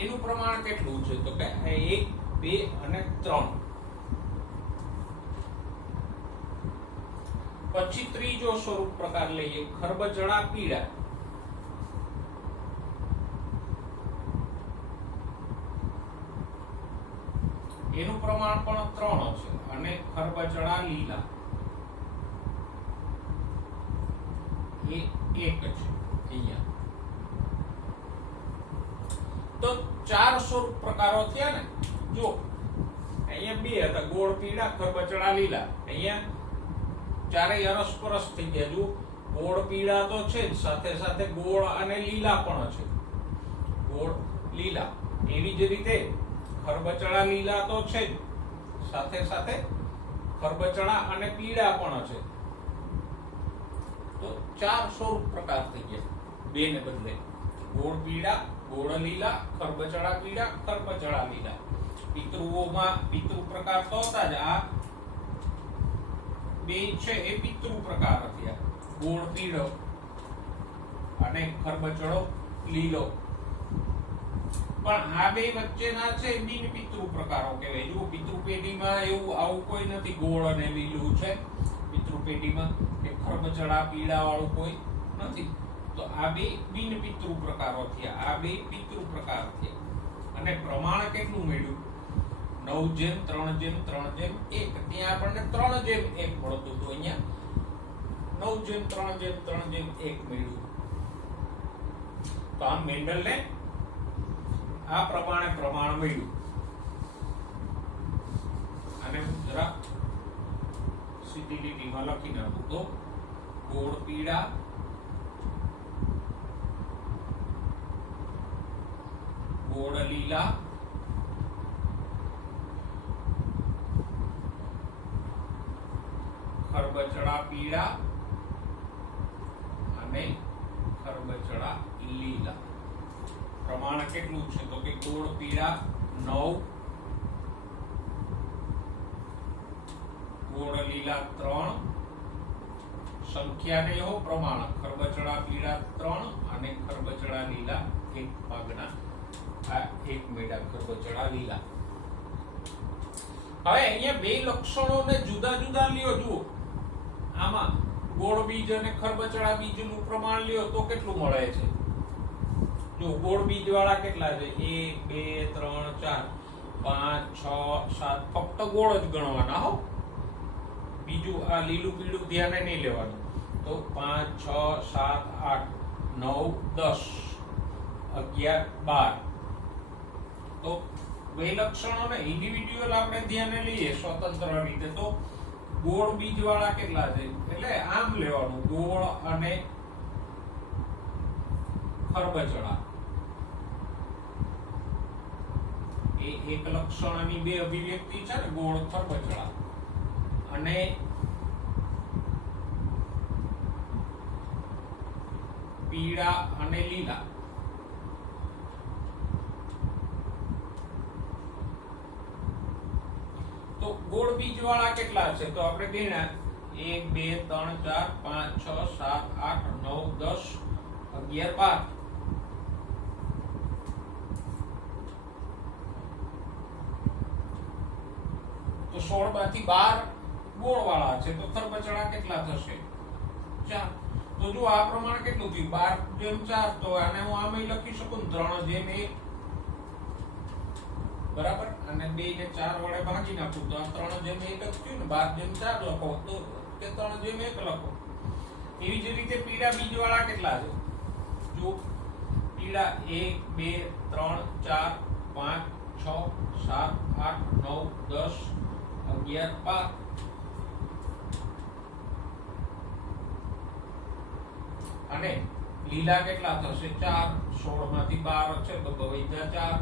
એનું પ્રમાણ કેટલું છે? તો કે 1 2 અને 3. પછી ત્રીજો સ્વરૂપ પ્રકાર લઈએ ખરબચડા પીળા. એનું પ્રમાણ પણ 3 છે. અને ખરબચડા લીલા એ 1 છે અહીંયા. તો 4 સ્વરૂપ પ્રકારો થયા ને. જો અહીંયા 2 હતા, ગોળ પીળા ખરબચડા લીલા. અહીંયા ચારેય અરસપરસ થઈ ગયા. જો ગોળ પીળા તો છે જ, સાથે સાથે ગોળ અને લીલા પણ છે. ગોળ લીલા. એવી જ રીતે ખરબચડા લીલા તો છે જ, સાથે સાથે ખરબચડા અને પીળા પણ છે. તો 4 સ્વરૂપ પ્રકાર થઈ ગયા, 2 ને બદલે. ગોળ પીળા, ગોળ લીલા, ખરબચડા પીળા, ખરબચડા લીલા. પિતૃઓમાં પિતૃ પ્રકાર તો હતા જ. આ 2 છે એ પિતૃ પ્રકાર થયા, ગોળ પીળો અને ખરબચડો લીલો. પણ આ બે વચ્ચેના છે બિન પિતૃ પ્રકારો કહેવાય. જો પિતૃ પેઢીમાં એવું આવું કોઈ નથી, ગોળ અને લીલું છે પિતૃ પેઢીમાં, કે ખરબચડા પીળા વાળું કોઈ નથી. તો આ બે બિન પિતૃ પ્રકારો થયા, આ બે પિતૃ પ્રકાર થયા. અને પ્રમાણ કેટલું મળ્યું? 9:3:3:1. ત્યાં આપણને 3:1 મળતું હતું, અહીંયા 9:3:3:1 મળ્યું. તો આ મેન્ડલને આ પ્રમાણે પ્રમાણ મળ્યું. અને જરા સીધી લીટીમાં લખી નાખું તો ગોળ પીળા, ગોળ લીલા, ખરબચડા પીળા અને ખરબચડા લીલા. પ્રમાણ કેટલું છે તો કે ગોળ પીળા 9, ગોળ લીલા 3. સંખ્યા ને એવો પ્રમાણ ખરબચડા પીળા 3 અને ખરબચડા લીલા 1 ભાગના આ 1 મેડા ખરબચડા લીલા. હવે અહીંયા બે લક્ષણોને જુદા જુદા લ્યો. જુઓ આમાં ગોળ બીજ અને ખરબચડા બીજનું પ્રમાણ લ્યો તો કેટલું મળે છે. જો ગોળ બીજ વાળા કેટલા છે 1 2 3 4 5 6 7. ફક્ત ગોળ જ ગણવાના હો, બીજું આ લીલું પીળું ધ્યાને નહીં લેવાનું. તો 5 6 7 8 9 10 11 12. તો બે લક્ષણોને ઇન્ડિવિડ્યુઅલ આપણે ધ્યાને લઈએ સ્વતંત્ર રીતે તો ગોળ બીજ વાળા કેટલા છે એટલે આમ લેવાનું ગોળ અને ખરબચડા એ એક લક્ષણની બે અભિવ્યક્તિ છે ને ગોળ ખરબચડા. અને પીળા અને લીલા તો ગોળ બીજ વાળા કેટલા છે તો આપણે ગણ્યા 1 2 3 4 5 6 7 8 9 10 11 12. તો 16 માંથી 12 ગોળ વાળા છે તો ખરબચડા કેટલા થશે 4. તો જો આ પ્રમાણ કેટલું થયું 12/4. તો આને હું આમે લખી શકું 3/1 બરાબર. અને 2 ને 4 વડે ભાગી નાખું તો આ 3/1 જ થયું ને. 12/4 લખો તો કે 3/1 લખો. એવી જ રીતે પીળા બીજ વાળા કેટલા છે જો પીળા 1 2 3 4 5 6 7 8 9 10 11 12. અને લીલા કેટલા થશે 4. 16 માંથી 12 છે તો વધ્યા 4.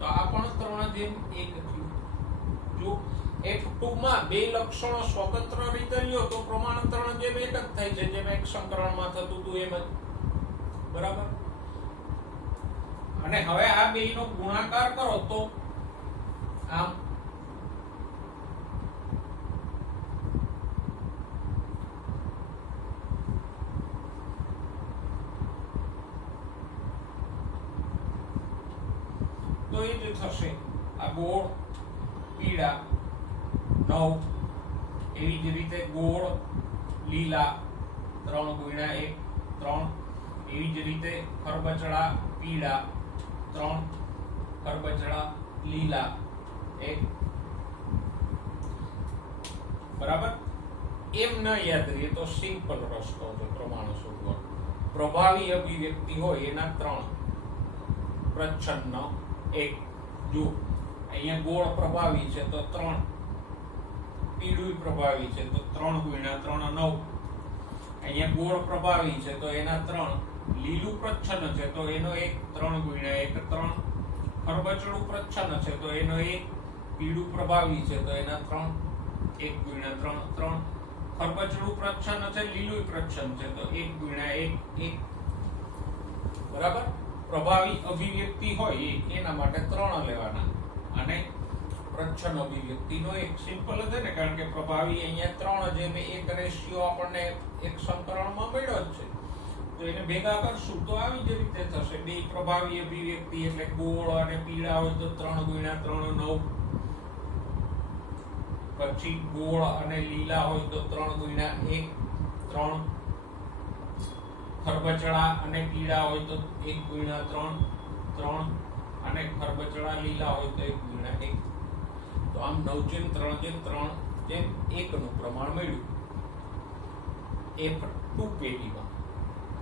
તો આ પણ 3/1 થયું. જો F2 માં બે લક્ષણો સ્વતંત્ર રીતે લ્યો તો પ્રમાણ 3/1 જ થાય છે જેમ એક સંકરણમાં થતું હતું એમ જ બરાબર. અને હવે આ બેયનો ગુણાકાર કરો તો આમ તો એ જ થશે આ ગોળ પીળા 9. એવી જ રીતે ગોળ લીલા 3 × 1 3. એવી જ રીતે ખરબચડા પીળા 3 ખરબચડા લીલા 1 બરાબર. એમ ન યાદ રહે તો સિમ્પલ રસ્તો છે પ્રમાણ શોધવાનો. પ્રભાવી અભિવ્યક્તિ હોય એના 3 પ્રચ્છન્ન 1. જો અહીંયા ગોળ પ્રભાવી છે તો 3, પીળું પ્રભાવી છે તો 3 × 3 9. અહીંયા ગોળ પ્રભાવી છે તો એના 3, લીલું પ્રચ્છન્ન છે તો એનો 1 3 × 1 3. ખરબચડું પ્રચ્છન્ન છે તો એનો 1, પીળું પ્રભાવી છે તો એના 3 1 × 3 3. ખરબચડું પ્રચ્છન્ન છે લીલું પ્રચ્છન્ન છે તો 1 × 1 1. બરાબર. પ્રભાવી અભિવ્યક્તિ હોય એના માટે 3 લેવાના અને પ્રચ્છન્ન અભિવ્યક્તિનો 1 સિમ્પલ જ છે ને કારણ કે પ્રભાવી અહીંયા 3/1 રેશિયો આપણને એક સંકરણમાં મળ્યો જ છે. તો એને ભેગા કરશું તો આવી જ રીતે થશે. બે પ્રભાવી અભિવ્યક્તિ એટલે ગોળ અને પીળા હોય તો 3 × 3 9. પછી ગોળ અને લીલા હોય તો 3 × 1 3. ખરબચડા અને પીળા હોય તો 1 × 3 3. અને ખરબચડા લીલા હોય તો 1 × 1. તો આમ 9/3/3/1 નું પ્રમાણ મળ્યું F2 પેટીમાં.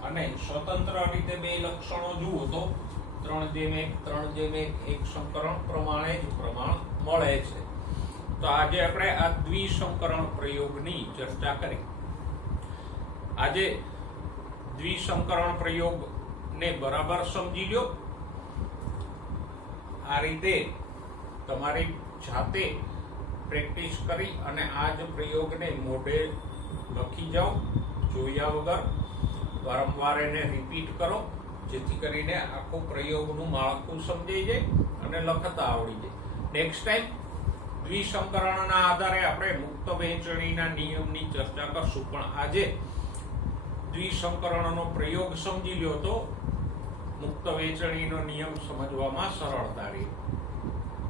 અને સ્વતંત્ર રીતે બે લક્ષણો જુઓ તો 3/1 3/1 એક સંકરણ પ્રમાણે જ પ્રમાણ મળે છે. તો આજે આપણે આ દ્વિસંકરણ પ્રયોગની ચર્ચા કરી. આજે દ્વિસંકરણ પ્રયોગને બરાબર સમજી લો. આ રીતે તમારી જાતે પ્રેક્ટિસ કરી અને આ જ પ્રયોગને મોઢે લખી જાઓ, જોયા વગર વારંવાર એને રિપીટ કરો, જેથી કરીને આખું પ્રયોગનું માળખું સમજાઈ જાય અને લખતા આવડી જાય. નેક્સ્ટ ટાઈમ દ્વિસંકરણના આધારે આપણે મુક્ત વહેંચણીના નિયમની ચર્ચા કરશું, પણ આજે દ્વિસંકરણનો પ્રયોગ સમજી લ્યો તો મુક્ત વહેંચણીનો નિયમ સમજવામાં સરળતા રહે.